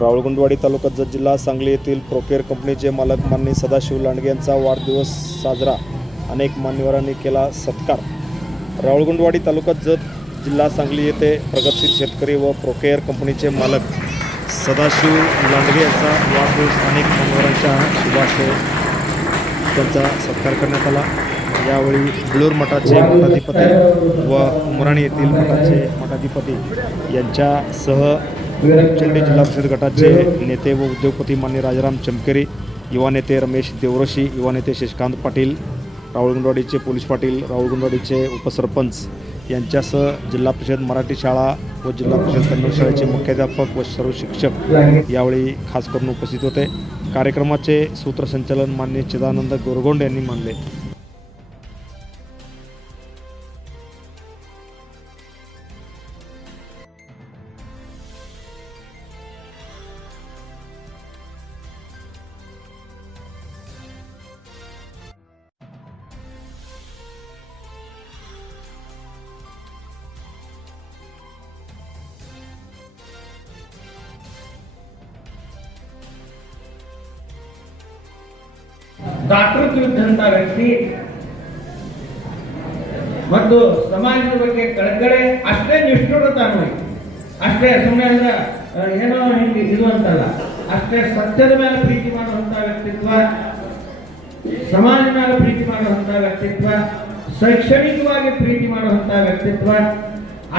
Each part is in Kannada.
रावळगुंडवाडी तालुक्यात जत जिल्हा सांगली येथील प्रोकेअर कंपनीचे मालक माननीय सदाशिव लांडगे यांचा वाढदिवस साजरा. अनेक मान्यवरांनी केला सत्कार. रावळगुंडवाडी तालुक्यात जत जिल्हा सांगली येथे प्रगतशील शेतकरी व प्रोकेअर कंपनीचे मालक सदाशिव लांडगे यांचा वाढदिवस अनेक मान्यवरांच्या शुभाशय त्यांचा सत्कार करण्यात आला. यावेळी बिळूर मठाचे मठाधिपती व उमराणी येथील मठाचे मठाधिपती यांच्यासह चंडी जिल्हा परिषद गटाचे नेते व उद्योगपती मान्य राजाराम चमकेरी, युवा नेते रमेश देवरशी, युवा नेते शशिकांत पाटील, रावळगुंडवाडीचे पोलीस पाटील, रावळगुंडवाडीचे उपसरपंच यांच्यासह जिल्हा परिषद मराठी शाळा व जिल्हा परिषद कन्नड शाळेचे मुख्याध्यापक व सर्व शिक्षक यावेळी खास करून उपस्थित होते. कार्यक्रमाचे सूत्रसंचालन मान्य चिदानंद गोरगोंड यांनी मानले. ದಾತೃತ್ವದಂತ ವ್ಯಕ್ತಿ ಮತ್ತು ಸಮಾಜದ ಬಗ್ಗೆ ಕಳಕಳೆ ಅಷ್ಟೇ ನಿಷ್ಠುರತಾನು, ಅಷ್ಟೇ ಸುಮ್ಮನೆ ಏನೋ ಹಿಂಗೆ ಇದು ಅಂತಲ್ಲ, ಅಷ್ಟೇ ಸತ್ಯದ ಮೇಲೆ ಪ್ರೀತಿ ಮಾಡುವಂತ ವ್ಯಕ್ತಿತ್ವ, ಸಮಾಜದ ಮೇಲೆ ಪ್ರೀತಿ ಮಾಡುವಂತ ವ್ಯಕ್ತಿತ್ವ, ಶೈಕ್ಷಣಿಕವಾಗಿ ಪ್ರೀತಿ ಮಾಡುವಂತ ವ್ಯಕ್ತಿತ್ವ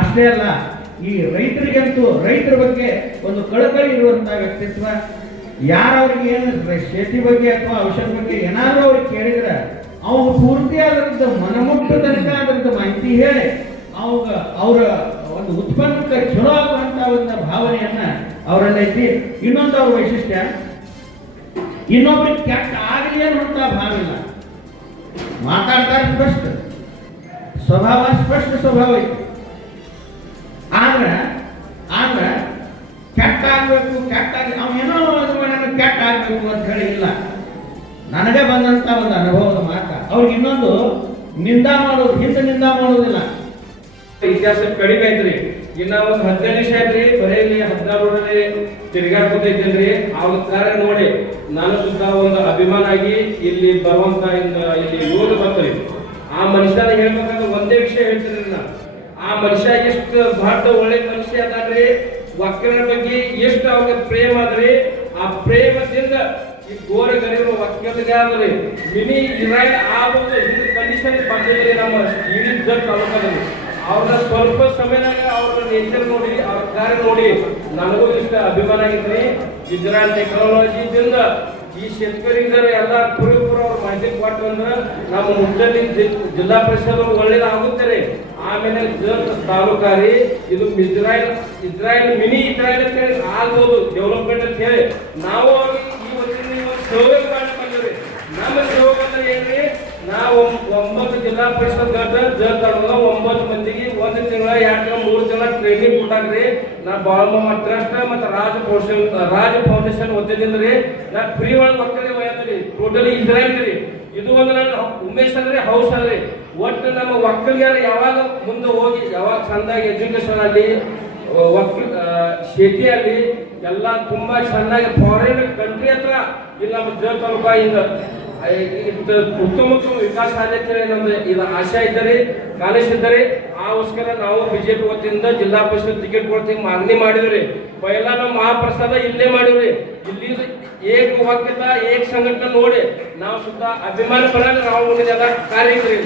ಅಷ್ಟೇ ಅಲ್ಲ, ಈ ರೈತರಿಗಂತೂ ರೈತರ ಬಗ್ಗೆ ಒಂದು ಕಳಕಳಿ ಇರುವಂತ ವ್ಯಕ್ತಿತ್ವ. ಯಾರವ್ರಿಗೆ ಏನು ಶೇತಿ ಬಗ್ಗೆ ಅಥವಾ ಔಷಧ ಬಗ್ಗೆ ಏನಾದರೂ ಅವ್ರಿಗೆ ಕೇಳಿದ್ರೆ ಅವ್ರು ಪೂರ್ತಿ ಅದರದ್ದು ಮನಮುಟ್ಟ ತನಕ ಅದರದ್ದು ಮಾಹಿತಿ ಹೇಳಿ ಅವಾಗ ಅವರ ಒಂದು ಉತ್ಪನ್ನಕ್ಕೆ ಚಲೋ ಆಗುವಂತ ಒಂದು ಭಾವನೆಯನ್ನ ಅವರಲ್ಲೈತಿ. ಇನ್ನೊಂದು ಅವ್ರ ವೈಶಿಷ್ಟ್ಯ, ಇನ್ನೊಬ್ರಿಗೆ ಕೆಟ್ಟ ಆಗಲಿ ಅನ್ನುವಂತ ಭಾವ ಇಲ್ಲ. ಮಾತಾಡ್ತಾರೆ ಸ್ಪಷ್ಟ ಸ್ವಭಾವ, ಸ್ಪಷ್ಟ ಸ್ವಭಾವ ಐತಿ. ಆದ್ರೆ ಕೆಟ್ಟ ಆಗ್ಬೇಕು, ಕೆಟ್ಟಾಗಿ ಅವನೇನೋ ಕೆಟ್ಟ ಆಗ್ಬೇಕು ಅಂತ ಹೇಳಿ ಇಲ್ಲ. ನನಗೆ ಬಂದಂತ ಒಂದು ಅನುಭವದ ಮಾತ. ಅವ್ರಿಗೆ ಇನ್ನೊಂದು ನಿಂದಾ ಮಾಡೋದು, ಹಿಂದೆ ನಿಂದಾ ಮಾಡೋದಿಲ್ಲ. ಇತಿಹಾಸ ಕಡಿಮೆ ಐತ್ರಿ. ಇನ್ನ ಒಂದು 15 ನಿಮಿಷ ಐತ್ರಿ, ಬರೀಲಿ 16ರಲ್ಲಿ ತಿರುಗಾಡ್ಕೊತ ಇದ್ದೇನ್ರಿ. ಅವ್ರ ಕಾರ್ಯ ನೋಡಿ ನಾನು ಸುತ್ತ ಒಂದು ಅಭಿಮಾನ ಆಗಿ ಇಲ್ಲಿ ಬರುವಂತ ಇಲ್ಲಿ ರೋಡ್ ಬರ್ತರಿ. ಆ ಮನುಷ್ಯನ ಹೇಳ್ಬೇಕಂದ್ರೆ ಒಂದೇ ವಿಷಯ ಹೇಳ್ತೀನಿ ನಾನು. ಆ ಮನುಷ್ಯ ಎಷ್ಟು ಬಹಳ ಒಳ್ಳೆ ಮನುಷ್ಯ ಅದಾನ್ರಿ. ಒಕ್ಕಲಿಗರ ಬಗ್ಗೆ ಎಷ್ಟು ಅವ್ರಿಗೆ ಪ್ರೇಮ ಆದ್ರಿ. ಆ ಪ್ರೇಮದಿಂದ ಈ ಗೋರ ಗರೀಬ ಒಕ್ಕಲಿಗ ಆದ್ರಿ ಮಿನಿ ಇಸ್ರಾಯೇಲ್ ಆಗೋದು ಹಿಂದೆ ಕಂಡೀಷನ್ ಬಂದಿದ್ರಿ. ನಮ್ಮ ಇಡೀ ಜತ್ ತಾಲೂಕಲ್ಲಿ ಅವ್ರನ್ನ ಸ್ವಲ್ಪ ಸಮಯದಾಗ ಅವ್ರ ನೇಚರ್ ನೋಡಿ, ಅವ್ರ ಕಾರ್ಯ ನೋಡಿ ನನಗೂ ಇಷ್ಟ ಅಭಿಮಾನ ಆಗಿದ್ರಿ. ಇಸ್ರಾಯೇಲ್ ಟೆಕ್ನಾಲಜಿದಿಂದ ಈ ಶೇತಕರಿಗೆ ಎಲ್ಲ ಪೂರ್ವ ಅವ್ರ ಮಾಹಿತಿ ಕೊಟ್ಟು ಅಂದ್ರೆ ನಮ್ಮ ಮುಂಚೆ ಜಿಲ್ಲಾ ಪರಿಷತ್ ಒಳ್ಳೇದಾಗುತ್ತಾರೆ. ಆಮೇಲೆ ಜತ್ ತಾಲೂಕಾರಿ ಇದು ಇಸ್ರಾಯೇಲ್ ಮಿನಿ ಇಸ್ರಾಯೇಲ್ ಅಂತ ಹೇಳಿ ಆಗ್ಬೋದು ಡೆವಲಪ್ಮೆಂಟ್ ಅಂತ ಹೇಳಿ ನಾವು ಅವ್ರಿಗೆ ಈ ವರ್ಷದಿಂದ ಸೇವೆ ಮಾಡಿ ಬಂದ್ರಿ. ನಮ್ಮ ಸೇವೆ ಅಂದ್ರೆ ಏನ್ರಿ, ನಾವು 9 ಜಿಲ್ಲಾ ಪರಿಷತ್ ಜತ್ 9 ಮಂದಿಗೆ 1 ತಿಂಗಳ 2 ತಿಂಗಳ 3 ತಿಂಗಳ ಟ್ರೈನಿಂಗ್ ಕೊಟ್ಟಾಗ್ರಿ. ನಾ ಬಾಳಮ್ಮ ಟ್ರಸ್ಟ್ ಮತ್ತು ರಾಜ ಫೌಂಡೇಶನ್ ಓದಿದ್ರಿ. ನಾ ಫ್ರೀ ಒಳಗೆ ಒಕ್ಕಲಿಗೆ ಒಯ್ಯದ್ರಿ. ಟೋಟಲಿ ಇಸ್ರಾಯೇಲ್ ರೀ. ಇದು ಒಂದು ನನ್ನ ಉಮೇಶ್ ಅಂದ್ರೆ ಹೌಸ್ ಅದ್ರಿ. ಒಟ್ಟು ನಮ್ಮ ಒಕ್ಕಲಿಗರ ಯಾವಾಗ ಮುಂದೆ ಹೋಗಿ ಯಾವಾಗ ಚಂದಾಗಿ ಎಜುಕೇಶನ್ ಅಲ್ಲಿ ಶೇತಿಯಲ್ಲಿ ಎಲ್ಲ ತುಂಬಾ ಚೆನ್ನಾಗಿ ಫಾರಿನ್ ಕಂಟ್ರಿ ಹತ್ರ ಇಲ್ಲಿ ನಮ್ಮ ಜತ್ ತಾಲೂಕಾ ಇಂದ ಉತ್ತಮ ವಿಕಾಸ ಆಗತ್ತೆ ನಮ್ದು ಇದು ಆಶೆ ಇದ್ದರೆ ಕಾಣಿಸಿದ್ದರೆ ಆಗೋಸ್ಕರ ನಾವು ಬಿಜೆಪಿ ವತಿಯಿಂದ ಜಿಲ್ಲಾ ಪರಿಷತ್ ಟಿಕೆಟ್ ಕೊಡ್ತೀವಿ ಮಾಗಣಿ ಮಾಡಿದ್ರಿ. ಪೈಲ ನಾವು ಮಹಾಪ್ರಸಾದ ಇಲ್ಲೇ ಮಾಡಿವ್ರಿ. ಇಲ್ಲಿ ಏಕ ವಾಕ್ಯದ ಏಕ ಸಂಘಟನೆ ನೋಡಿ ನಾವು ಸುತ್ತ ಅಭಿಮಾನ ಪರ ನಾವು ಎಲ್ಲ ಕಾರ್ಯಕ್ರಿ.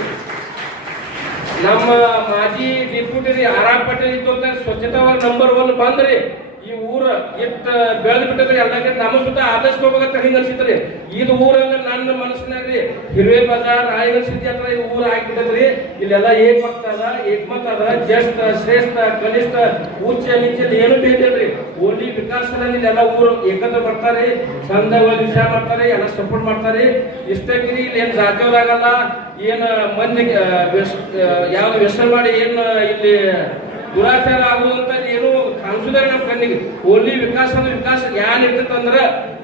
ನಮ್ಮ ಮಾಜಿ ಡಿಪ್ಯೂಟಿ ಆರ್ ಪಟೇಲ್ ಇದ್ದು ಸ್ವಚ್ಛತಾ ನಂಬರ್ 1 ಬಂದ್ರಿ. ಈ ಊರ ಎಷ್ಟು ಬೆಳೆದು ಬಿಟ್ಟದ್ರಿ. ಎಲ್ಲಕ್ಕೆ ನಮ್ಮ ಸುತ್ತ ಆದಷ್ಟು ಹೋಗತ್ತ ಹಿಂಗ ಅನ್ಸಿದ್ರಿ. ಇದು ಊರಂಗ ನನ್ನ ಮನಸ್ಸಿನಾಗ್ರಿ ಹಿರುವೆ ಬಜಾರ್ ರಾಯಗಢ ಸಿಟಿ ಹತ್ರ ಈ ಊರ ಆಗಿಬಿಟ್ಟದ್ರಿ. ಇಲ್ಲೆಲ್ಲ ಏಕಮತ ಅದ ಜ್ಯೇಷ್ಠ ಶ್ರೇಷ್ಠ ಕನಿಷ್ಠ ಉಚ್ಚ ನೀಚ ಏನು ಬೇಕಿಲ್ರಿ. ಓನ್ಲಿ ವಿಕಾಸ ಇಲ್ಲೆಲ್ಲ ಊರು ಏಕತ್ರ ಬರ್ತಾರೆ, ಚಂದ ವಿಷಯ ಮಾಡ್ತಾರೆ, ಎಲ್ಲ ಸಪೋರ್ಟ್ ಮಾಡ್ತಾರೆ. ಇಷ್ಟಕ್ಕಿರಿ ಇಲ್ಲಿ ಏನ್ ರಾಜ್ಯವಾಗಲ್ಲ, ಏನ್ ಮಂದಿ ಯಾವ್ದು ವ್ಯಸನ ಮಾಡಿ ಏನ್ ಇಲ್ಲಿ ದುರಾಚಾರ ಆಗುವಂತ ಏನು ಕಾಣಿಸುದಾರೆ ನಮ್ಮ ಕಣ್ಣಿಗೆ. ಓನ್ಲಿ ವಿಕಾಸ ಏನ್ ಇರ್ತಂದ್ರ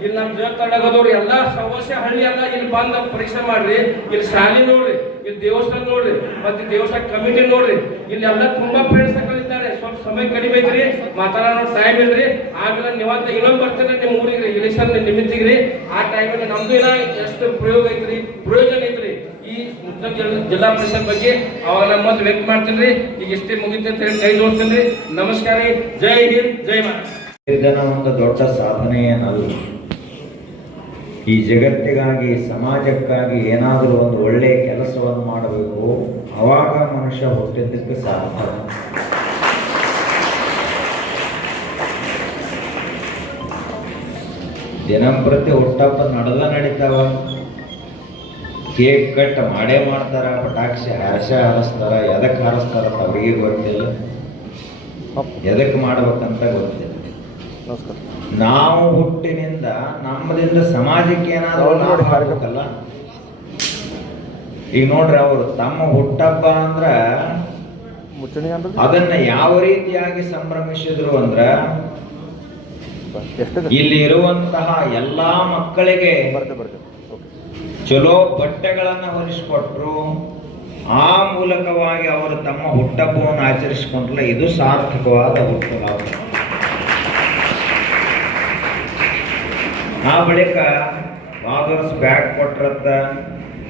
ಇಲ್ಲಿ ನಮ್ಮ ಜತ್ ತಳಗದವ್ರು ಎಲ್ಲಾ ಸಮಸ್ಯೆ ಹಳ್ಳಿ ಎಲ್ಲ ಇಲ್ಲಿ ಬಂದ ಪರೀಕ್ಷೆ ಮಾಡ್ರಿ. ಇಲ್ಲಿ ಶಾಲೆ ನೋಡ್ರಿ, ಇಲ್ಲಿ ದೇವಸ್ಥಾನ ನೋಡ್ರಿ, ಮತ್ತೆ ದೇವಸ್ಥಾನ ಕಮಿಟಿ ನೋಡ್ರಿ. ಇಲ್ಲಿ ಎಲ್ಲ ತುಂಬಾ ಫ್ರೆಂಡ್ಸ್ ಇದ್ದಾರೆ. ಸ್ವಲ್ಪ ಸಮಯ ಕಡಿಮೆ ಐತ್ರಿ, ಮಾತಾಡೋ ಟೈಮ್ ಇಲ್ರಿ. ಆಗಲ್ಲ ನೀವಂತ ಇನ್ನೊಂದು ಬರ್ತೇನೆ ನಿಮ್ಮ ಊರಿಗೆ ಇಲೆಕ್ಷನ್ ನಿಮಿತ್ತಿಗ್ರಿ. ಆ ಟೈಮಲ್ಲಿ ನಮ್ದು ಏನ ಎಷ್ಟು ಪ್ರಯೋಜನ ಐತ್ರಿ ಈ ಜಿಲ್ಲಾ ಪರಿಷತ್ ಬಗ್ಗೆ ಅವಾಗ ನಮ್ಮ ಮತ ವ್ಯಕ್ತ ಮಾಡ್ತೀನಿ. ಈಗ ಇಷ್ಟೇ ಮುಗಿತ ಅಂತ ಹೇಳಿ ಕೈ ಜೋಡಿಸ್ತೀನಿ. ನಮಸ್ಕಾರ. ಜೈ ಹಿಂದ್, ಜೈ ಭಾರತ್. ಒಂದು ದೊಡ್ಡ ಸಾಧನೆ ಏನಲ್ಲ. ಈ ಜಗತ್ತಿಗಾಗಿ ಸಮಾಜಕ್ಕಾಗಿ ಏನಾದರೂ ಒಂದು ಒಳ್ಳೆಯ ಕೆಲಸವನ್ನು ಮಾಡಬೇಕು, ಅವಾಗ ಮನುಷ್ಯ ಹುಟ್ಟಿದ್ದಕ್ಕೆ ಸಾಧ್ಯ. ದಿನಂಪ್ರತಿ ಹುಟ್ಟಪ್ಪ ನಡೀತಾವ, ಕೇಕ್ ಕಟ್ ಮಾಡೇ ಮಾಡ್ತಾರ, ಪಟಾಕ್ಷಿ ಹಾರಿಸ್ತಾರ. ಎದಕ್ಕೆ ಹಾರಿಸ್ತಾರ ಅವ್ರಿಗೆ ಗೊತ್ತಿಲ್ಲ, ಎದಕ್ಕೆ ಮಾಡ್ಬೇಕಂತ ಗೊತ್ತಿಲ್ಲ. ನಾವು ಹುಟ್ಟಿನಿಂದ ನಮ್ಮದಿಂದ ಸಮಾಜಕ್ಕೆ ಏನಾದರೂ ಮಾಡ್ಬೇಕಲ್ಲ. ಈಗ ನೋಡ್ರಿ, ಅವರು ತಮ್ಮ ಹುಟ್ಟಬ್ಬ ಅಂದ್ರ ಅದನ್ನ ಯಾವ ರೀತಿಯಾಗಿ ಸಂಭ್ರಮಿಸಿದ್ರು ಅಂದ್ರ, ಇಲ್ಲಿ ಇರುವಂತಹ ಎಲ್ಲಾ ಮಕ್ಕಳಿಗೆ ಚಲೋ ಬಟ್ಟೆಗಳನ್ನ ಹೊಲಿಸಿಕೊಟ್ರು. ಆ ಮೂಲಕವಾಗಿ ಅವರು ತಮ್ಮ ಹುಟ್ಟಬ್ಬವನ್ನು ಆಚರಿಸಿಕೊಂಡ್ರಲ್ಲ, ಇದು ಸಾರ್ಥಕವಾದ ಹುಟ್ಟುಹಬ್ಬ. ಆ ಬಳಿಕ ಫಾದರ್ಸ್ ಬ್ಯಾಗ್ ಕೊಟ್ರತ್ತ,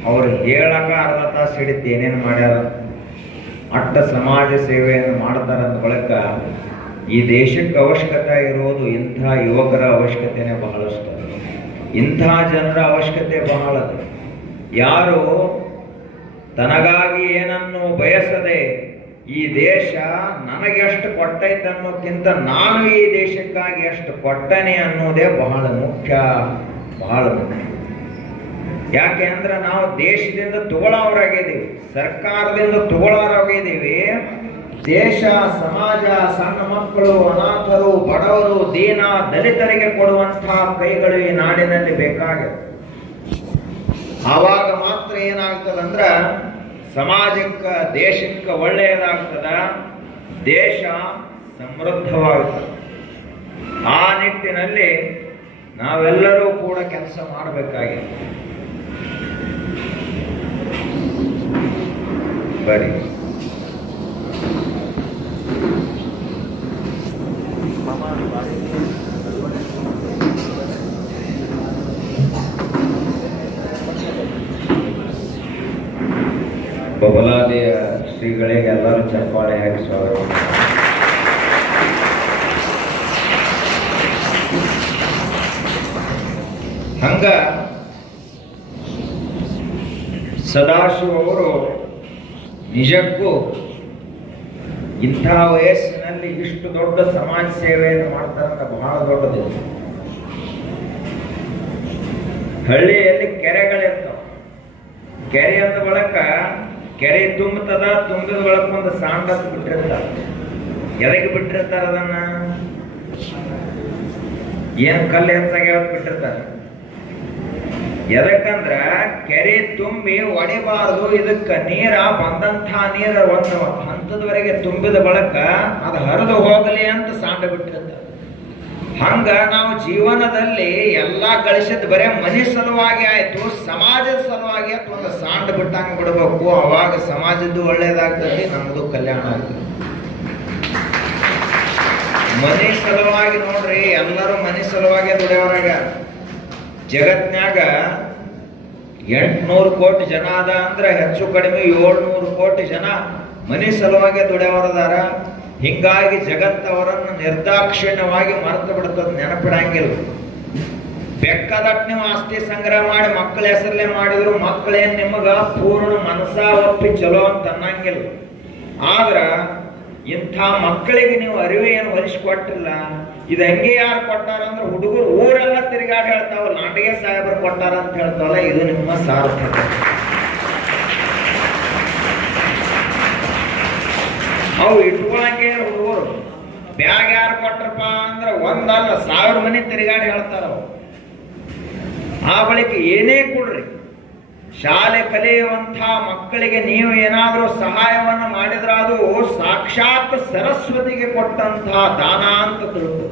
ಅವ್ರು ಹೇಳಕ ಅರ್ಧ ತಾಸು ಹಿಡಿತು ಏನೇನು ಮಾಡ್ಯಾರ, ಅಟ್ಟ ಸಮಾಜ ಸೇವೆಯನ್ನು ಮಾಡ್ತಾರಂದ ಬಳಿಕ ಈ ದೇಶಕ್ಕೆ ಅವಶ್ಯಕತೆ ಇರೋದು ಇಂಥ ಯುವಕರ ಅವಶ್ಯಕತೆನೇ ಬಹಳಷ್ಟು, ಇಂಥ ಜನರ ಅವಶ್ಯಕತೆ ಬಹಳ. ಯಾರು ತನಗಾಗಿ ಏನನ್ನು ಬಯಸದೆ ಈ ದೇಶ ನನಗೆ ಎಷ್ಟು ಕೊಟ್ಟೈತೆ ಅನ್ನೋಕ್ಕಿಂತ ನಾನು ಈ ದೇಶಕ್ಕಾಗಿ ಎಷ್ಟು ಕೊಟ್ಟನೆ ಅನ್ನೋದೇ ಬಹಳ ಮುಖ್ಯ. ಯಾಕೆ ಅಂದ್ರೆ ನಾವು ದೇಶದಿಂದ ತಗೊಳ್ಳೋರಾಗಿದ್ದೀವಿ, ಸರ್ಕಾರದಿಂದ ತಗೊಳ್ಳೋರಾಗಿದ್ದೀವಿ. ದೇಶ, ಸಮಾಜ, ಸಣ್ಣ ಮಕ್ಕಳು, ಅನಾಥರು, ಬಡವರು, ದೀನ ದಲಿತರಿಗೆ ಕೊಡುವಂತಹ ಕೈಗಳು ಈ ನಾಡಿನಲ್ಲಿ ಬೇಕಾಗಿದೆ. ಆವಾಗ ಮಾತ್ರ ಏನಾಗ್ತದಂದ್ರ ಸಮಾಜಕ್ಕೆ, ದೇಶಕ್ಕೆ ಒಳ್ಳೆಯದಾಗ್ತದ, ದೇಶ ಸಮೃದ್ಧವಾಗ್ತದೆ. ಆ ನಿಟ್ಟಿನಲ್ಲಿ ನಾವೆಲ್ಲರೂ ಕೂಡ ಕೆಲಸ ಮಾಡಬೇಕಾಗಿದೆ. ಬರೀ ಬಬಲಾದಿಯ ಶ್ರೀಗಳಿಗೆ ಎಲ್ಲರೂ ಚಪ್ಪಾಳೆ ಹಾಕಿ ಸ್ವಾಗತ. ಹಂಗ ಸದಾಶಿವ ಅವರು ನಿಜಕ್ಕೂ ಇಂಥ ವಯಸ್ಸಿನಲ್ಲಿ ಇಷ್ಟು ದೊಡ್ಡ ಸಮಾಜ ಸೇವೆಯನ್ನು ಮಾಡ್ತಾರಂತ ಬಹಳ ದೊಡ್ಡದು. ಹಳ್ಳಿಯಲ್ಲಿ ಕೆರೆಗಳಿರ್ತಾವ. ಕೆರೆ ಅಂದ ಬಳಕ ಕೆರೆ ತುಂಬುತ್ತದ, ತುಂಬಿದ ಬಳಕ ಒಂದು ಸಾಂಡ್ ಅಂತ ಬಿಟ್ಟಿರ್ತಾರ. ಎದಕ್ಕೆ ಬಿಟ್ಟಿರ್ತಾರ ಅದನ್ನ? ಏನ್ ಕಲ್ಲು ಹೆಚ್ಚಾಗ್ಯಾವ ಬಿಟ್ಟಿರ್ತಾರ. ಎದಕ್ಕಂದ್ರ ಕೆರೆ ತುಂಬಿ ಒಡಿಬಾರದು, ಇದಕ್ಕ ನೀರ ಬಂದಂಥ ನೀರ ಒಂದು ಹಂತದವರೆಗೆ ತುಂಬಿದ ಬಳಕ ಅದು ಹರಿದು ಹೋಗಲಿ ಅಂತ ಸಾಂಡ ಬಿಟ್ಟಿರ್ತಾರ. ಹಂಗ ನಾವು ಜೀವನದಲ್ಲಿ ಎಲ್ಲ ಗಳಿಸಿದ ಬರೇ ಮನೆ ಸಲುವಾಗಿ ಆಯ್ತು, ಸಮಾಜದ ಸಲುವಾಗಿ ಆಯ್ತು ಒಂದು ಸಾಂಡ್ ಬಿಟ್ಟಂಗ ಬಿಡ್ಬೇಕು. ಅವಾಗ ಸಮಾಜದ್ದು ಒಳ್ಳೇದಾಗ್ತದೆ, ನಮ್ದು ಕಲ್ಯಾಣ ಆಗ್ತದೆ. ಮನೆ ಸಲುವಾಗಿ ನೋಡ್ರಿ, ಎಲ್ಲರೂ ಮನೆ ಸಲುವಾಗಿ ದುಡಿಯೋರಾಗ. ಜಗತ್ನ್ಯಾಗ 800 ಕೋಟಿ ಜನ ಅದ ಅಂದ್ರೆ ಹೆಚ್ಚು ಕಡಿಮೆ 700 ಕೋಟಿ ಜನ ಮನೆ ಸಲುವಾಗಿ ದುಡಿಯವರದಾರ. ಹಿಂಗಾಗಿ ಜಗತ್ತವರನ್ನು ನಿರ್ದಾಕ್ಷಿಣ್ಯವಾಗಿ ಮರೆತು ಬಿಡ್ತದ, ನೆನಪಿಡಂಗಿಲ್ಲ. ಬೆಕ್ಕದಟ್ ನೀವು ಆಸ್ತಿ ಸಂಗ್ರಹ ಮಾಡಿ ಮಕ್ಕಳ ಹೆಸರಲ್ಲೇ ಮಾಡಿದ್ರು ಮಕ್ಕಳೇನ್ ನಿಮಗ ಪೂರ್ಣ ಮನಸ ಒಪ್ಪಿ ಚಲೋ ಅಂತ ಅನ್ನಂಗಿಲ್ಲ. ಆದ್ರ ಇಂಥ ಮಕ್ಕಳಿಗೆ ನೀವು ಅರಿವೆಯನ್ನು ಹೊಲಿಸಿಕೊಟ್ಟಿಲ್ಲ. ಇದು ಹಂಗೆ ಯಾರು ಕೊಟ್ಟಾರ ಅಂದ್ರೆ ಹುಡುಗರು ಊರೆಲ್ಲ ತಿರುಗಾಡಿ ಹೇಳ್ತಾವ, ನಾಟಿಗೆ ಸಾಹೇಬರು ಕೊಟ್ಟಾರ ಅಂತ ಹೇಳ್ತಾವಲ್ಲ, ಇದು ನಿಮ್ಮ ಸಾರ್ಥಕ. ಅವು ಇಟ್ಕೊಳಂಗೆ ಹುಡುಗರು ಬ್ಯಾಗ್ ಯಾರು ಕೊಟ್ರಪ್ಪ ಅಂದ್ರೆ ಒಂದಲ್ಲ 1000 ಮನೆ ತಿರುಗಾಡಿ ಹೇಳ್ತಾರ. ಆ ಬಳಿಕ ಏನೇ ಕೊಡ್ರಿ, ಶಾಲೆ ಕಲಿಯುವಂಥ ಮಕ್ಕಳಿಗೆ ನೀವು ಏನಾದರೂ ಸಹಾಯವನ್ನು ಮಾಡಿದ್ರೆ ಅದು ಸಾಕ್ಷಾತ್ ಸರಸ್ವತಿಗೆ ಕೊಟ್ಟಂತಹ ದಾನ ಅಂತ ತಿಳ್ಕೊ.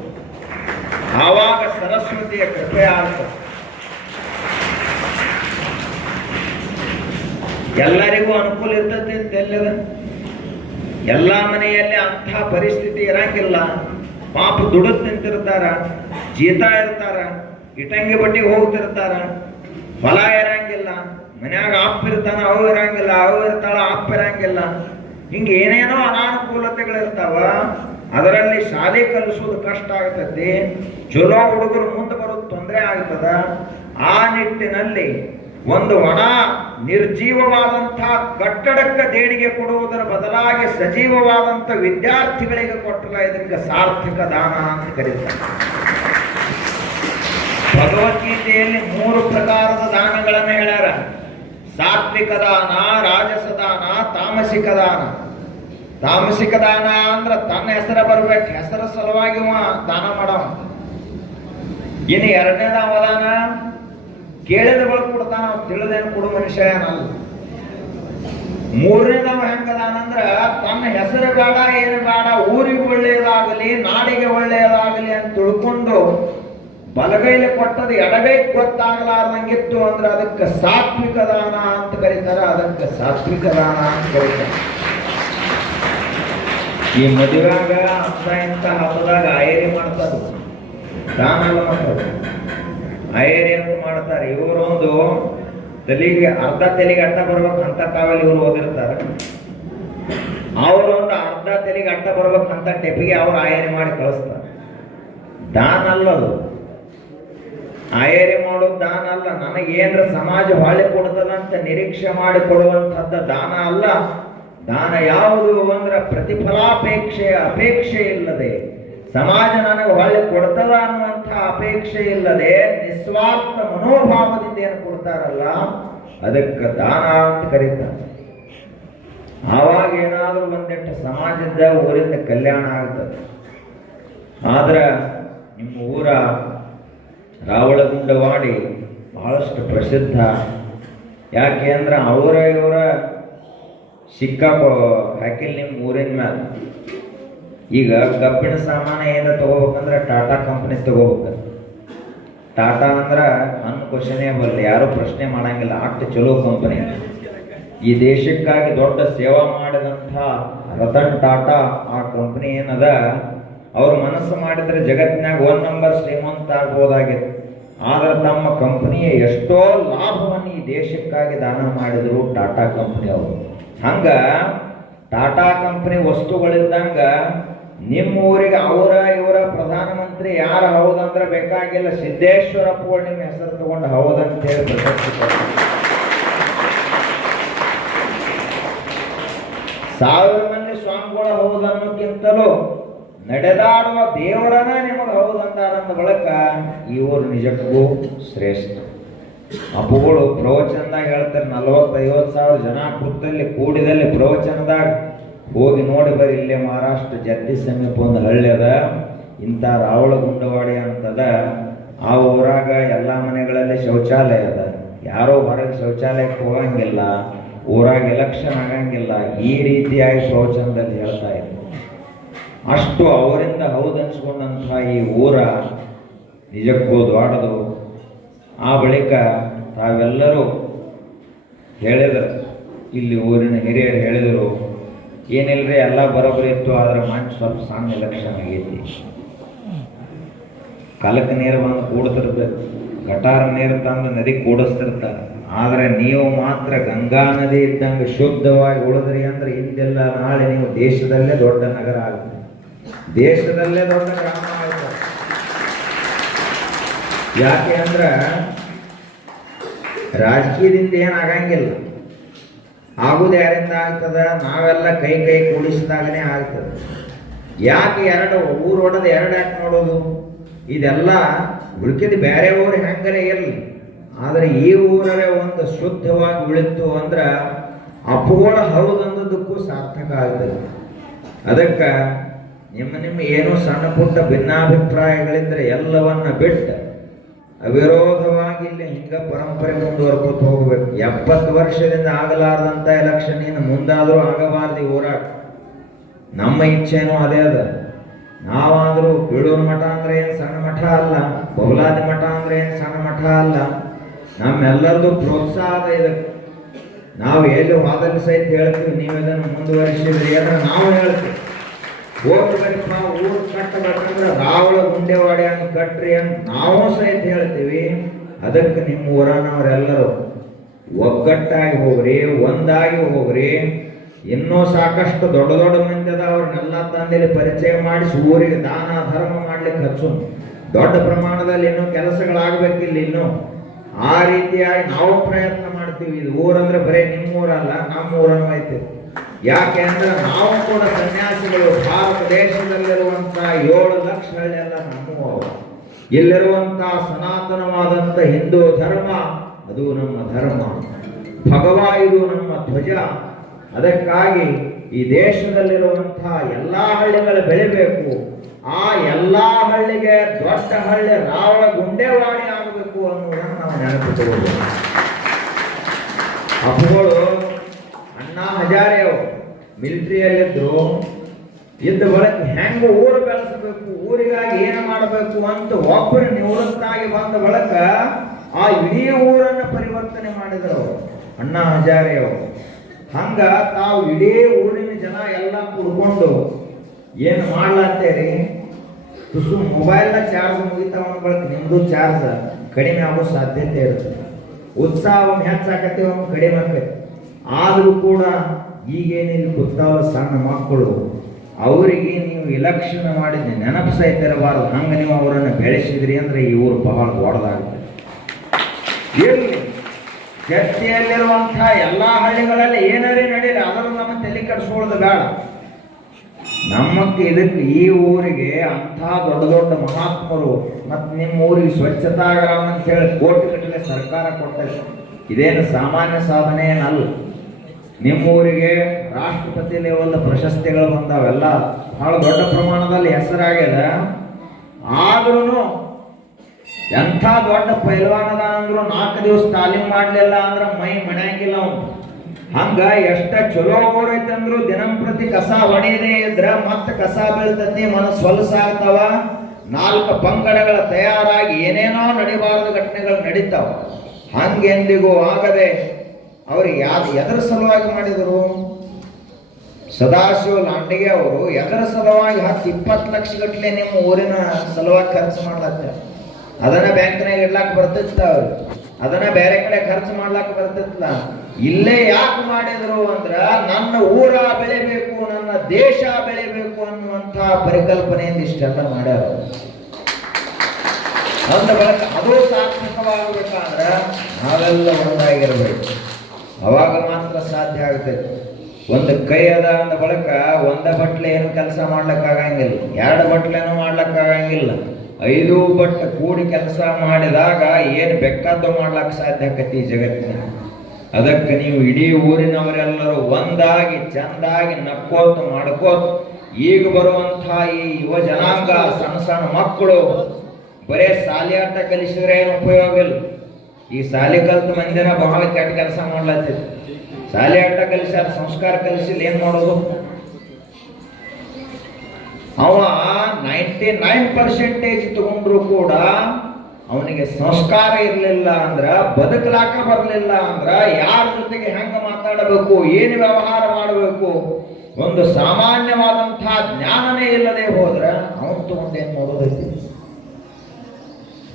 ಆವಾಗ ಸರಸ್ವತಿಯ ಕೃಪೆ ಆಗ್ತದೆ. ಎಲ್ಲರಿಗೂ ಅನುಕೂಲ ಇರ್ತದೆ ಅಂತ ಎಲ್ಲದ ಎಲ್ಲ ಮನೆಯಲ್ಲಿ ಅಂಥ ಪರಿಸ್ಥಿತಿ ಇರಂಗಿಲ್ಲ. ಪಾಪ ದುಡಿದು ನಿಂತಿರ್ತಾರ, ಜೀತ ಇರ್ತಾರ, ಇಟಂಗಿ ಬಟ್ಟಿಗೆ ಹೋಗ್ತಿರ್ತಾರ, ಹೊಲ ಇರಂಗಿಲ್ಲ, ಮನ್ಯಾಗ ಅಪ್ಪ ಇರ್ತಾನ ಅವು ಇರಂಗಿಲ್ಲ, ಅವು ಇರ್ತಾಳ ಅಪ್ಪ ಇರಂಗಿಲ್ಲ. ಹಿಂಗೆ ಏನೇನೋ ಅನಾನುಕೂಲತೆಗಳಿರ್ತಾವ. ಅದರಲ್ಲಿ ಶಾಲೆ ಕಲಿಸೋದು ಕಷ್ಟ ಆಗ್ತತಿ. ಚಲೋ ಹುಡುಗರು ಮುಂದೆ ಬರೋದು ತೊಂದರೆ ಆಗ್ತದ. ಆ ನಿಟ್ಟಿನಲ್ಲಿ ಒಂದು ಒಣ ನಿರ್ಜೀವವಾದಂಥ ಕಟ್ಟಡಕ್ಕೆ ದೇಣಿಗೆ ಕೊಡುವುದರ ಬದಲಾಗಿ ಸಜೀವವಾದಂಥ ವಿದ್ಯಾರ್ಥಿಗಳಿಗೆ ಕೊಟ್ಟಲ್ಲ, ಇದಕ್ಕೆ ಸಾರ್ಥಕ ದಾನ ಅಂತ ಕರೀತಾರೆ. ಭಗವದ್ಗೀತೆಯಲ್ಲಿ 3 ಪ್ರಕಾರದ ದಾನಗಳನ್ನು ಹೇಳ್ಯಾರ. ಸಾತ್ವಿಕ ದಾನ, ರಾಜಸ ದಾನ, ತಾಮಸಿಕ ದಾನ. ತಾಮಸಿಕ ದಾನ ಅಂದ್ರೆ ತನ್ನ ಹೆಸರ ಬರ್ಬೇಕು, ಹೆಸರ ಸಲುವಾಗಿ ದಾನ ಮಾಡವ. ಇನ್ನು ಎರಡನೇದಾವ ದಾನ ಕೇಳಿದ ಬಳ ಕೊಡ್ತಾನ, ತಿಳಿದೇನು ಕೊಡು ಮನುಷ್ಯ ಏನಲ್ಲ. ಮೂರನೇದವ ಹೆಂಗದಾನ ಅಂದ್ರ ತನ್ನ ಹೆಸರು ಬೇಡ ಏನು ಬೇಡ, ಊರಿಗೆ ಒಳ್ಳೆಯದಾಗಲಿ ನಾಡಿಗೆ ಒಳ್ಳೆಯದಾಗಲಿ ಅಂತ ತಿಳ್ಕೊಂಡು ಬಲಗೈಲಿ ಕೊಟ್ಟದು ಎಡಗೈ ಗೊತ್ತಾಗಲಾರ್ದಂಗಿತ್ತು ಅಂದ್ರೆ ಅದಕ್ಕೆ ಸಾತ್ವಿಕ ದಾನ ಅಂತ ಕರೀತಾರ. ಅದಕ್ಕೆ ಸಾತ್ವಿಕ ದಾನ ಅಂತ ಕರೀತಾರೆ. ಈ ಮದುವೆಯಾಗ ಅಂತ ಇಂಥ ಹಬ್ಬದಾಗ ಆಯರಿ ಮಾಡ್ತಾರೆ, ದಾನ ಎಲ್ಲ ಮಾಡ್ತಾರೆ. ಆಯರಿ ಅಂತ ಮಾಡ್ತಾರೆ. ಇವರೊಂದು ತಲೆಗೆ ಅರ್ಧ ತಲೆಗೆ ಅಡ್ಡ ಬರ್ಬೇಕಂತ ಕಾವಲ್ಲಿ ಇವರು ಓದಿರ್ತಾರೆ. ಅವರೊಂದು ಅರ್ಧ ತಲೆಗೆ ಅಡ್ಡ ಬರ್ಬೇಕಂತ ಟೆಪಿಗೆ ಅವ್ರು ಆಯರಿ ಮಾಡಿ ಕಳಿಸ್ತಾರೆ. ದಾನ ಅಲ್ಲದು, ಆಯರಿ ಮಾಡೋದು ದಾನ ಅಲ್ಲ. ನನಗೇನ್ರ ಸಮಾಜ ಹೊಳೆ ಕೊಡ್ತದಂತ ನಿರೀಕ್ಷೆ ಮಾಡಿ ಕೊಡುವಂಥದ್ದ ದಾನ ಅಲ್ಲ. ದಾನ ಯಾವುದು ಅಂದ್ರೆ ಅಪೇಕ್ಷೆ ಇಲ್ಲದೆ, ಸಮಾಜ ನನಗೆ ಹೊಳೆ ಕೊಡ್ತದ ಅನ್ನುವಂಥ ಅಪೇಕ್ಷೆ ಇಲ್ಲದೆ ನಿಸ್ವಾರ್ಥ ಮನೋಭಾವದಿಂದ ಏನು ಕೊಡ್ತಾರಲ್ಲ ಅದಕ್ಕೆ ದಾನ ಅಂತ ಕರೀತಾರೆ. ಆವಾಗ ಏನಾದರೂ ಒಂದಿಟ್ಟು ಸಮಾಜದ ಊರಿಂದ ಕಲ್ಯಾಣ ಆಗ್ತದೆ. ಆದ್ರೆ ನಿಮ್ಮ ಊರ ರಾವಳಗುಂಡವಾಡಿ ಬಹಳಷ್ಟು ಪ್ರಸಿದ್ಧ. ಯಾಕೆ ಅಂದ್ರೆ ಇವರ ಸಿಕ್ಕ ಹಾಕಿಲ್ ನಿಮ್ಮ ಊರಿನ ಮೇಲೆ. ಈಗ ಕಬ್ಬಿಣ ಸಾಮಾನು ಏನಾರ ತಗೋಬೇಕಂದ್ರೆ ಟಾಟಾ ಕಂಪ್ನಿ ತಗೋಬೇಕು. ಟಾಟಾ ಅಂದ್ರೆ ಕ್ವಶನೇ ಬರಲಿ, ಯಾರು ಪ್ರಶ್ನೆ ಮಾಡಂಗಿಲ್ಲ, ಅಷ್ಟು ಚಲೋ ಕಂಪನಿ. ಈ ದೇಶಕ್ಕಾಗಿ ದೊಡ್ಡ ಸೇವಾ ಮಾಡಿದಂಥ ರತನ್ ಟಾಟಾ ಆ ಕಂಪನಿ ಏನದ, ಅವ್ರ ಮನಸ್ಸು ಮಾಡಿದ್ರೆ ಜಗತ್ತಿನಾಗ 1 ನಂಬರ್ ಶ್ರೀಮಂತ ಆಗ್ಬೋದಾಗಿತ್ತು. ಆದ್ರೆ ತಮ್ಮ ಕಂಪನಿಯ ಎಷ್ಟೋ ಲಾಭವನ್ನು ಈ ದೇಶಕ್ಕಾಗಿ ದಾನ ಮಾಡಿದ್ರು ಟಾಟಾ ಕಂಪನಿ ಅವರು. ಹಂಗ ಟಾಟಾ ಕಂಪನಿ ವಸ್ತುಗಳಿದ್ದಂಗ ನಿಮ್ಮ ಊರಿಗೆ ಇವರ ಪ್ರಧಾನಮಂತ್ರಿ ಯಾರು ಹೌದಂದ್ರೆ ಬೇಕಾಗಿಲ್ಲ, ಸಿದ್ದೇಶ್ವರಪ್ಪ ನಿಮ್ಮ ಹೆಸರು ತಗೊಂಡು ಹೌದಂತ ಹೇಳಿ ಪ್ರಶಸ್ತಿ ಕೊಡ್ತಾರೆ. 1000 ಮಂದಿ ಸ್ವಾಮಿಗಳು ಹೌದನ್ನೋಕ್ಕಿಂತಲೂ ನಡೆದಾಡುವ ದೇವರನ್ನ ನಿಮಗೆ ಹೌದಂದಾರಂದ ಬಳಕ ಇವರು ನಿಜಕ್ಕೂ ಶ್ರೇಷ್ಠ. ಅಪ್ಪುಗಳು ಪ್ರವಚನದಾಗ ಹೇಳ್ತಾರೆ, 40-50 ಸಾವಿರ ಜನ ಕೂತಲ್ಲಿ ಕೂಡಿದಲ್ಲಿ ಪ್ರವಚನದಾಗ ಹೋಗಿ ನೋಡಿ ಬರ್ರಿ. ಇಲ್ಲೇ ಮಹಾರಾಷ್ಟ್ರ ಜತ್ತಿ ಸಮೀಪ ಒಂದು ಹಳ್ಳಿ ಅದ, ಇಂಥ ರಾವಳಗುಂಡವಾಡಿ ಅಂತದ. ಆ ಊರಾಗ ಎಲ್ಲ ಮನೆಗಳಲ್ಲಿ ಶೌಚಾಲಯ ಅದ, ಯಾರೋ ಹೊರಗೆ ಶೌಚಾಲಯಕ್ಕೆ ಹೋಗಂಗಿಲ್ಲ, ಊರಾಗ ಎಲೆಕ್ಷನ್ ಆಗಂಗಿಲ್ಲ. ಈ ರೀತಿಯಾಗಿ ಪ್ರವಚನದಲ್ಲಿ ಹೇಳ್ತಾ ಇದ್ರು. ಅಷ್ಟು ಅವರಿಂದ ಹೌದನ್ಸ್ಕೊಂಡಂಥ ಈ ಊರ ನಿಜಕ್ಕೂ ದೊಡ್ಡದು. ಆ ಬಳಿಕ ತಾವೆಲ್ಲರೂ ಹೇಳಿದರು, ಇಲ್ಲಿ ಊರಿನ ಹಿರಿಯರು ಹೇಳಿದರು, ಏನಿಲ್ಲರಿ ಎಲ್ಲ ಬರೋಬ್ಬರಿ ಇತ್ತು, ಆದರೆ ಮಣ್ಣು ಸ್ವಲ್ಪ ಸಣ್ಣ ಎಲೆಕ್ಷನ್ ಆಗೈತಿ. ಕಾಲಕ್ಕೆ ನೀರು ಬಂದು ಕೂಡ್ತಿರ್ಬೇಕು, ಗಟಾರ ನೀರು ತಂದು ನದಿ ಕೂಡಿಸ್ತಿರ್ತಾರೆ. ಆದರೆ ನೀವು ಮಾತ್ರ ಗಂಗಾ ನದಿ ಇದ್ದಂಗೆ ಶುದ್ಧವಾಗಿ ಉಳಿದ್ರಿ ಅಂದ್ರೆ ಇಂದೆಲ್ಲ ನಾಳೆ ನೀವು ದೇಶದಲ್ಲೇ ದೊಡ್ಡ ನಗರ ಆಗುತ್ತೆ, ದೇಶದಲ್ಲೇ ದೊಡ್ಡ ಗ್ರಾಮ ಆಗುತ್ತೆ. ಯಾಕೆ ಅಂದ್ರೆ ರಾಜಕೀಯದಿಂದ ಏನಾಗಂಗಿಲ್ಲ, ಆಗುದು ಯಾರಿಂದ ಆಗ್ತದ, ನಾವೆಲ್ಲ ಕೈ ಕೂಡಿಸಿದಾಗನೇ ಆಗ್ತದೆ. ಯಾಕೆ ಊರು ಹೊಡೆದು 2 ಯಾಕೆ ನೋಡೋದು? ಇದೆಲ್ಲ ಉಳ್ಕಿದ ಬೇರೆ ಊರು ಹೆಂಗರೇ ಇರಲಿ, ಆದರೆ ಈ ಊರೇ ಒಂದು ಶುದ್ಧವಾಗಿ ಉಳಿತು ಅಂದ್ರೆ ಅಪ್ಪುಗಳ ಹೌದಂದದಕ್ಕೂ ಸಾರ್ಥಕ ಆಗ್ತದೆ. ಅದಕ್ಕೆ ನಿಮ್ಮ ಏನೋ ಸಣ್ಣ ಪುಟ್ಟ ಭಿನ್ನಾಭಿಪ್ರಾಯಗಳಿದ್ರೆ ಎಲ್ಲವನ್ನ ಬಿಟ್ಟು ಅವಿರೋಧವಾಗಿ ಇಲ್ಲಿ ಹಿಂಗ ಪರಂಪರೆ ಮುಂದುವರ್ಕೋತ ಹೋಗ್ಬೇಕು. 70 ವರ್ಷದಿಂದ ಆಗಲಾರ್ದಂಥ ಎಲೆಕ್ಷನ್ ಇನ್ನು ಮುಂದಾದರೂ ಆಗಬಾರ್ದು ಈ ಊರಾಗ. ನಮ್ಮ ಇಚ್ಛೆನೂ ಅದೇ ಅದ. ನಾವಾದರೂ ಬೀಳೂರು ಮಠ ಅಂದ್ರೆ ಏನು ಸಣ್ಣ ಮಠ ಅಲ್ಲ, ಬೌಲಾದಿ ಮಠ ಅಂದ್ರೆ ಏನು ಸಣ್ಣ ಮಠ ಅಲ್ಲ. ನಮ್ಮೆಲ್ಲರದು ಪ್ರೋತ್ಸಾಹ ಇದಕ್ಕೆ. ನಾವು ಎಲ್ಲಿ ವಾದಲ್ಲಿ ಸಹಿತ ಹೇಳ್ತೀವಿ, ನೀವು ಇದನ್ನು ಮುಂದುವರಿಸಿದ್ರಿ ಅಂದ್ರೆ ನಾವು ಹೇಳ್ತೀವಿ. ಹೋಗ್ಬೇಕಪ್ಪ ಊರು ಕಟ್ಟಬೇಕಂದ್ರೆ ರಾವಳ ಗುಂಡೆವಾಡಿ ಹಂಗೆ ಕಟ್ರಿ ಅಂತ ನಾವು ಸಹಿತ ಹೇಳ್ತೀವಿ. ಅದಕ್ಕೆ ನಿಮ್ಮ ಊರನವರೆಲ್ಲರೂ ಒಗ್ಗಟ್ಟಾಗಿ ಹೋಗ್ರಿ, ಒಂದಾಗಿ ಹೋಗ್ರಿ. ಇನ್ನೂ ಸಾಕಷ್ಟು ದೊಡ್ಡ ದೊಡ್ಡ ಮಂದಿ ಅದ, ಅವ್ರನ್ನೆಲ್ಲ ತಂದೇಲಿ ಪರಿಚಯ ಮಾಡಿಸಿ ಊರಿಗೆ ದಾನ ಧರ್ಮ ಮಾಡ್ಲಿಕ್ಕೆ ಹಚ್ಚು. ದೊಡ್ಡ ಪ್ರಮಾಣದಲ್ಲಿ ಇನ್ನೂ ಕೆಲಸಗಳಾಗಬೇಕಿಲ್ಲ. ಇನ್ನು ಆ ರೀತಿಯಾಗಿ ನಾವು ಪ್ರಯತ್ನ ಮಾಡ್ತೀವಿ. ಇದು ಊರಂದ್ರೆ ಬರೀ ನಿಮ್ಮೂರಲ್ಲ, ನಮ್ಮ ಊರನ್ನು ಐತಿ. ಯಾಕೆ ಅಂದ್ರೆ ನಾವು ಕೂಡ ಸನ್ಯಾಸಿಗಳು. ಭಾರತ ದೇಶದಲ್ಲಿರುವಂತ 7 ಲಕ್ಷ ಹಳ್ಳಿಯೆಲ್ಲ ನಮ್ಮವು. ಇಲ್ಲಿರುವಂತ ಸನಾತನವಾದಂತ ಹಿಂದೂ ಧರ್ಮ ಅದು ನಮ್ಮ ಧರ್ಮ. ಭಗವ ಇದು ನಮ್ಮ ಧ್ವಜ. ಅದಕ್ಕಾಗಿ ಈ ದೇಶದಲ್ಲಿರುವಂತಹ ಎಲ್ಲಾ ಹಳ್ಳಿಗಳು ಬೆಳಿಬೇಕು. ಆ ಎಲ್ಲಾ ಹಳ್ಳಿಗೆ ದೊಡ್ಡ ಹಳ್ಳಿ ರಾವಳ ಗುಂಡೆವಾಡಿ ಆಗಬೇಕು ಅನ್ನೋದನ್ನು ನಾವು ನೆನಪಿಟ್ಟುಕೊಳ್ಳಬೇಕು. ಅಪ್ಪಗಳು ಅಣ್ಣಾ ಹಜಾರೆ ಅವರು ಮಿಲಿಟರಿಯಲ್ಲಿದ್ರು. ಇದ್ದ ಬಳಕೆ ಹೆಂಗ ಊರು ಬೆಳೆಸಬೇಕು, ಊರಿಗಾಗಿ ಏನು ಮಾಡಬೇಕು ಅಂತ ಒಬ್ಬರು ನಿವೃತ್ತಾಗಿ ಬಂದ ಬಳಕ ಆ ಇಡೀ ಊರನ್ನು ಪರಿವರ್ತನೆ ಮಾಡಿದರು ಅಣ್ಣಾ ಹಜಾರೆ ಅವರು. ಹಂಗ ತಾವು ಇಡೀ ಊರಿನ ಜನ ಎಲ್ಲ ಕುಡ್ಕೊಂಡು ಏನು ಮಾಡ್ಲಾತ್ತೇರಿ, ತುಸು ಮೊಬೈಲ್ನ ಚಾರ್ಜ್ ಮುಗಿತಾವ ಬಳಕ ನಿಮ್ದು ಚಾರ್ಜ್ ಕಡಿಮೆ ಆಗೋ ಸಾಧ್ಯತೆ ಇರುತ್ತೆ. ಉತ್ಸಾಹ ಹೆಚ್ಚಾಕತಿ ಕಡಿಮೆ ಆಕೈತಿ. ಆದರೂ ಕೂಡ ಈಗೇನಿಲ್ಲ ಗೊತ್ತಾವ ಸಣ್ಣ ಮಕ್ಕಳು, ಅವರಿಗೆ ನೀವು ಇಲೆಕ್ಷನ್ ಮಾಡಿದ ನೆನಪು ಸಹಿತ ಇರಬಾರ್ದು. ಹಂಗೆ ನೀವು ಅವರನ್ನು ಬೆಳೆಸಿದ್ರಿ ಅಂದ್ರೆ ಈ ಊರು ಬಹಳ ದೊಡ್ಡದಾಗುತ್ತೆ. ಇರಲಿ, ಜೊತೆಯಲ್ಲಿರುವಂತಹ ಎಲ್ಲಾ ಹಳ್ಳಿಗಳಲ್ಲಿ ಏನಾರೇ ನಡೀಲಿ, ಅದನ್ನು ನಮ್ಮ ತಲೆ ಕೆಡಿಸ್ಕೊಳ್ಳೋದು ಬೇಡ. ನಮ್ಮಕ್ಕೆ ಇದಕ್ಕೆ ಈ ಊರಿಗೆ ಅಂಥ ದೊಡ್ಡ ದೊಡ್ಡ ಮಹಾತ್ಮರು ಮತ್ತು ನಿಮ್ಮ ಊರಿಗೆ ಸ್ವಚ್ಛತಾ ಗ್ರಾಮ ಅಂತ ಹೇಳಿ ಕೋಟಿಗಟ್ಟಲೆ ಸರ್ಕಾರ ಕೊಟ್ಟರೆ ಇದೇನು ಸಾಮಾನ್ಯ ಸಾಧನೆ ಏನಲ್ಲ. ನಿಮ್ಮ ಊರಿಗೆ ರಾಷ್ಟ್ರಪತಿ ಲೆವೆಲ್ ಪ್ರಶಸ್ತಿಗಳು ಬಂದಾವೆಲ್ಲ ಬಹಳ ದೊಡ್ಡ ಪ್ರಮಾಣದಲ್ಲಿ ಹೆಸರಾಗ್ಯದ. ಆದ್ರೂ ಎಂಥ ದೊಡ್ಡ ಪೈಲ್ವಾನದ ಅಂದ್ರು 4 ದಿವಸ ತಾಲೀಮ್ ಮಾಡಲಿಲ್ಲ ಅಂದ್ರೆ ಮೈ ಮಣ್ಯಾಂಗಿಲ್ಲ ಅವನು. ಹಂಗ ಎಷ್ಟ ಚಲೋ ಊರೈತೆ ಅಂದ್ರು ದಿನಂಪ್ರತಿ ಕಸ ಹೊಡೆಯದೇ ಇದ್ರ ಮತ್ತೆ ಕಸ ಬೀಳ್ತತಿ, ಮನಸ್ಸು ಹೊಲಸಾಗ್ತಾವ, 4 ಪಂಗಡಗಳ ತಯಾರಾಗಿ ಏನೇನೋ ನಡಿಬಾರದು ಘಟನೆಗಳು ನಡೀತಾವ. ಹಂಗೆಂದಿಗೂ ಆಗದೆ ಅವ್ರಿಗೆ ಎದರ ಸಲುವಾಗಿ ಮಾಡಿದರು? ಸದಾಶಿವ ಲಾಂಡಿಗೆ ಅವರು ಎದರ ಸಲುವಾಗಿ 10-20 ಲಕ್ಷ ಗಟ್ಟಲೆ ನಿಮ್ಮ ಊರಿನ ಸಲುವಾಗಿ ಖರ್ಚು ಮಾಡ್ಲತ್ತ. ಅದನ್ನ ಬ್ಯಾಂಕ್ನಾಗ ಇಡ್ಲಾಕ್ ಬರ್ತಿತ್ತ, ಅವ್ರು ಅದನ್ನ ಬೇರೆ ಕಡೆ ಖರ್ಚು ಮಾಡ್ಲಾಕ್ ಬರ್ತಿತ್ತಲ್ಲ. ಇಲ್ಲೇ ಯಾಕೆ ಮಾಡಿದ್ರು ಅಂದ್ರ ನನ್ನ ಊರ ಬೆಳಿಬೇಕು, ನನ್ನ ದೇಶ ಬೆಳಿಬೇಕು ಅನ್ನುವಂಥ ಪರಿಕಲ್ಪನೆಯಿಂದ ಇಷ್ಟೆಲ್ಲ ಮಾಡ್ಯಾರ. ಅಂದ ಬಳಕ ಅದು ಸಾರ್ಥಕವಾಗಬೇಕಾದ್ರ ನಾವೆಲ್ಲ ಒಂದಾಗಿರ್ಬೇಕು. ಅವಾಗ ಮಾತ್ರ ಸಾಧ್ಯ ಆಗ್ತೈತಿ. ಒಂದು ಕೈ ಅದ ಅಂದ ಬಳಕ ಒಂದ ಬಟ್ಲೆ ಏನು ಕೆಲಸ ಮಾಡ್ಲಿಕ್ಕಾಗಂಗಿಲ್ಲ, 2 ಬಟ್ಲೆನೂ ಮಾಡ್ಲಿಕ್ಕಾಗಂಗಿಲ್ಲ. 5 ಬಟ್ಟೆ ಕೂಡಿ ಕೆಲಸ ಮಾಡಿದಾಗ ಏನು ಬೇಕಾದ್ದು ಮಾಡ್ಲಿಕ್ಕೆ ಸಾಧ್ಯ ಆಕತಿ ಜಗತ್ತಿನ. ಅದಕ್ಕೆ ನೀವು ಇಡೀ ಊರಿನವರೆಲ್ಲರೂ ಒಂದಾಗಿ ಚಂದಾಗಿ ನಕ್ಕೋತ ಮಾಡ್ಕೋತ ಈಗ ಬರುವಂತಹ ಈ ಯುವ ಜನಾಂಗ, ಸಣ್ಣ ಸಣ್ಣ ಮಕ್ಕಳು ಬರೇ ಸಾಲಿ ಆಟ ಕಲಿಸಿದ್ರೆ ಏನು ಉಪಯೋಗ ಇಲ್ಲ. ಈ ಸಾಲಿ ಕಲ್ತ ಮಂದಿನ ಬಹಳ ಕೆಟ್ಟ ಕೆಲಸ ಮಾಡ್ಲತ್ತಿದ್ರು. ಸಾಲಿ ಆಟ ಕಲಿಸಿ ಅದು ಸಂಸ್ಕಾರ ಕಲಿಸಿಲ್ಲ, ಏನ್ ಮಾಡೋದು? ಅವ 99% ತಗೊಂಡ್ರು ಕೂಡ ಅವನಿಗೆ ಸಂಸ್ಕಾರ ಇರಲಿಲ್ಲ ಅಂದ್ರ, ಬದುಕಲಾಕ ಬರಲಿಲ್ಲ ಅಂದ್ರ, ಯಾರ ಜೊತೆಗೆ ಹೆಂಗ ಮಾತಾಡಬೇಕು, ಏನು ವ್ಯವಹಾರ ಮಾಡಬೇಕು, ಒಂದು ಸಾಮಾನ್ಯವಾದಂತಹ ಜ್ಞಾನನೇ ಇಲ್ಲದೆ ಹೋದ್ರ ಅವನು ತಗೊಂಡೇನ್ ಮಾಡೋದೈತಿ?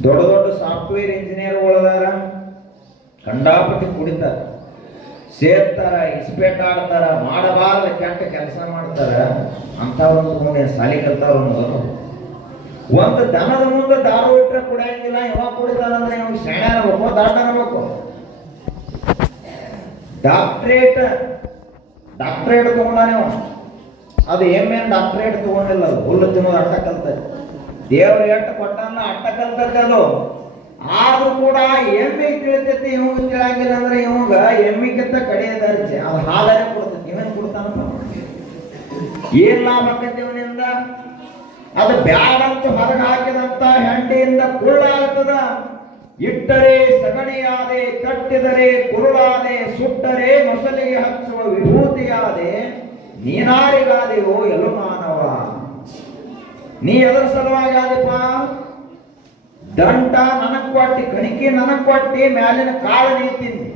ದೊಡ್ಡ ದೊಡ್ಡ ಸಾಫ್ಟ್ವೇರ್ ಇಂಜಿನಿಯರ್ಗಳದಾರ, ಕಂಡಾಪಟ್ಟಿ ಕುಡಿತಾರ, ಸೇರ್ತಾರ, ಇಸ್ಪೇಟ್ ಆಡ್ತಾರ, ಮಾಡಬಾರ್ದ ಕೆಟ್ಟ ಕೆಲಸ ಮಾಡ್ತಾರ. ಅಂಥವ್ರನ್ನ ತಗೊಂಡು ಸಾಲಿ ಕಲ್ತಾರ ಅನ್ನೋದು. ಒಂದು ದನದ ಮುಂದೆ ದಾರು ಇಟ್ಟರೆ ಕುಡಿಯಂಗಿಲ್ಲ, ಇವಾಗ ಕುಡಿತಾರಂದ್ರೆ ಇವಾಗ ಶಾಣೆ ಅನ್ಬೇಕು, ದಾಟ ಅನ್ಬೇಕು. ಡಾಕ್ಟ್ರೇಟ್ ತಗೊಂಡ ನೀವು, ಅದು ಏನ್ ಡಾಕ್ಟ್ರೇಟ್ ತಗೊಂಡಿಲ್ಲ, ಅದು ಹುಲ್ಲು ತಿನ್ನೋದು ಅಟ್ಟ ಕಲ್ತೈತಿ. ದೇವ್ರ ಎಟ್ಟ ಕೊಟ್ಟನ್ನ ಅಟ್ಟ ಕಲ್ತೈತಿ ಅದು. ಆದ್ರೂ ಕೂಡ ಎಮ್ಮೆ ತಿಳಿತೈತಿ, ಇವಾಗ ತಿಳಂಗಿಲ್ಲ ಅಂದ್ರೆ ಇವಾಗ ಎಮ್ಮಿಗಿಂತ ಕಡೆಯ ದರ್ಜೆ ಅದು ಹಾಲನೆ ಕೊಡ್ತೈತಿ. ಇವೇನ್ ಕೊಡ್ತಾನಪ್ಪ? ಏನ್ ಲಾಭ ಆಕೈತಿ ಇವನಿಂದ? ಅದು ಬ್ಯಾಡಂತ ಹೊರಗೆ ಹಾಕಿದಂತ ಹೆಂಡಿಯಿಂದ ಕುರುಳಾಗ್ತದ. ಇಟ್ಟರೆ ಸಗಣಿಯಾದೆ, ಕಟ್ಟಿದರೆ ಕುರುಳಾದೆ, ಸುಟ್ಟರೆ ಮೊಸಲಿಗೆ ಹಚ್ಚುವ ವಿಭೂತಿಯಾದೆ, ನೀನಾರಿಗಾದೆಯೋ ಎಲ್ಲೋ ಮಾನವ. ನೀ ಎದರ ಸಲುವಾಗಿ ಆದಪ್ಪ? ದಂಟ ನನಗ್ ಕೊಟ್ಟಿ, ಕಣಿಕೆ ನನಗ್ ಕೊಟ್ಟಿ, ಮ್ಯಾಲಿನ ಕಾಳು ನೀ ತಿಂದಿ.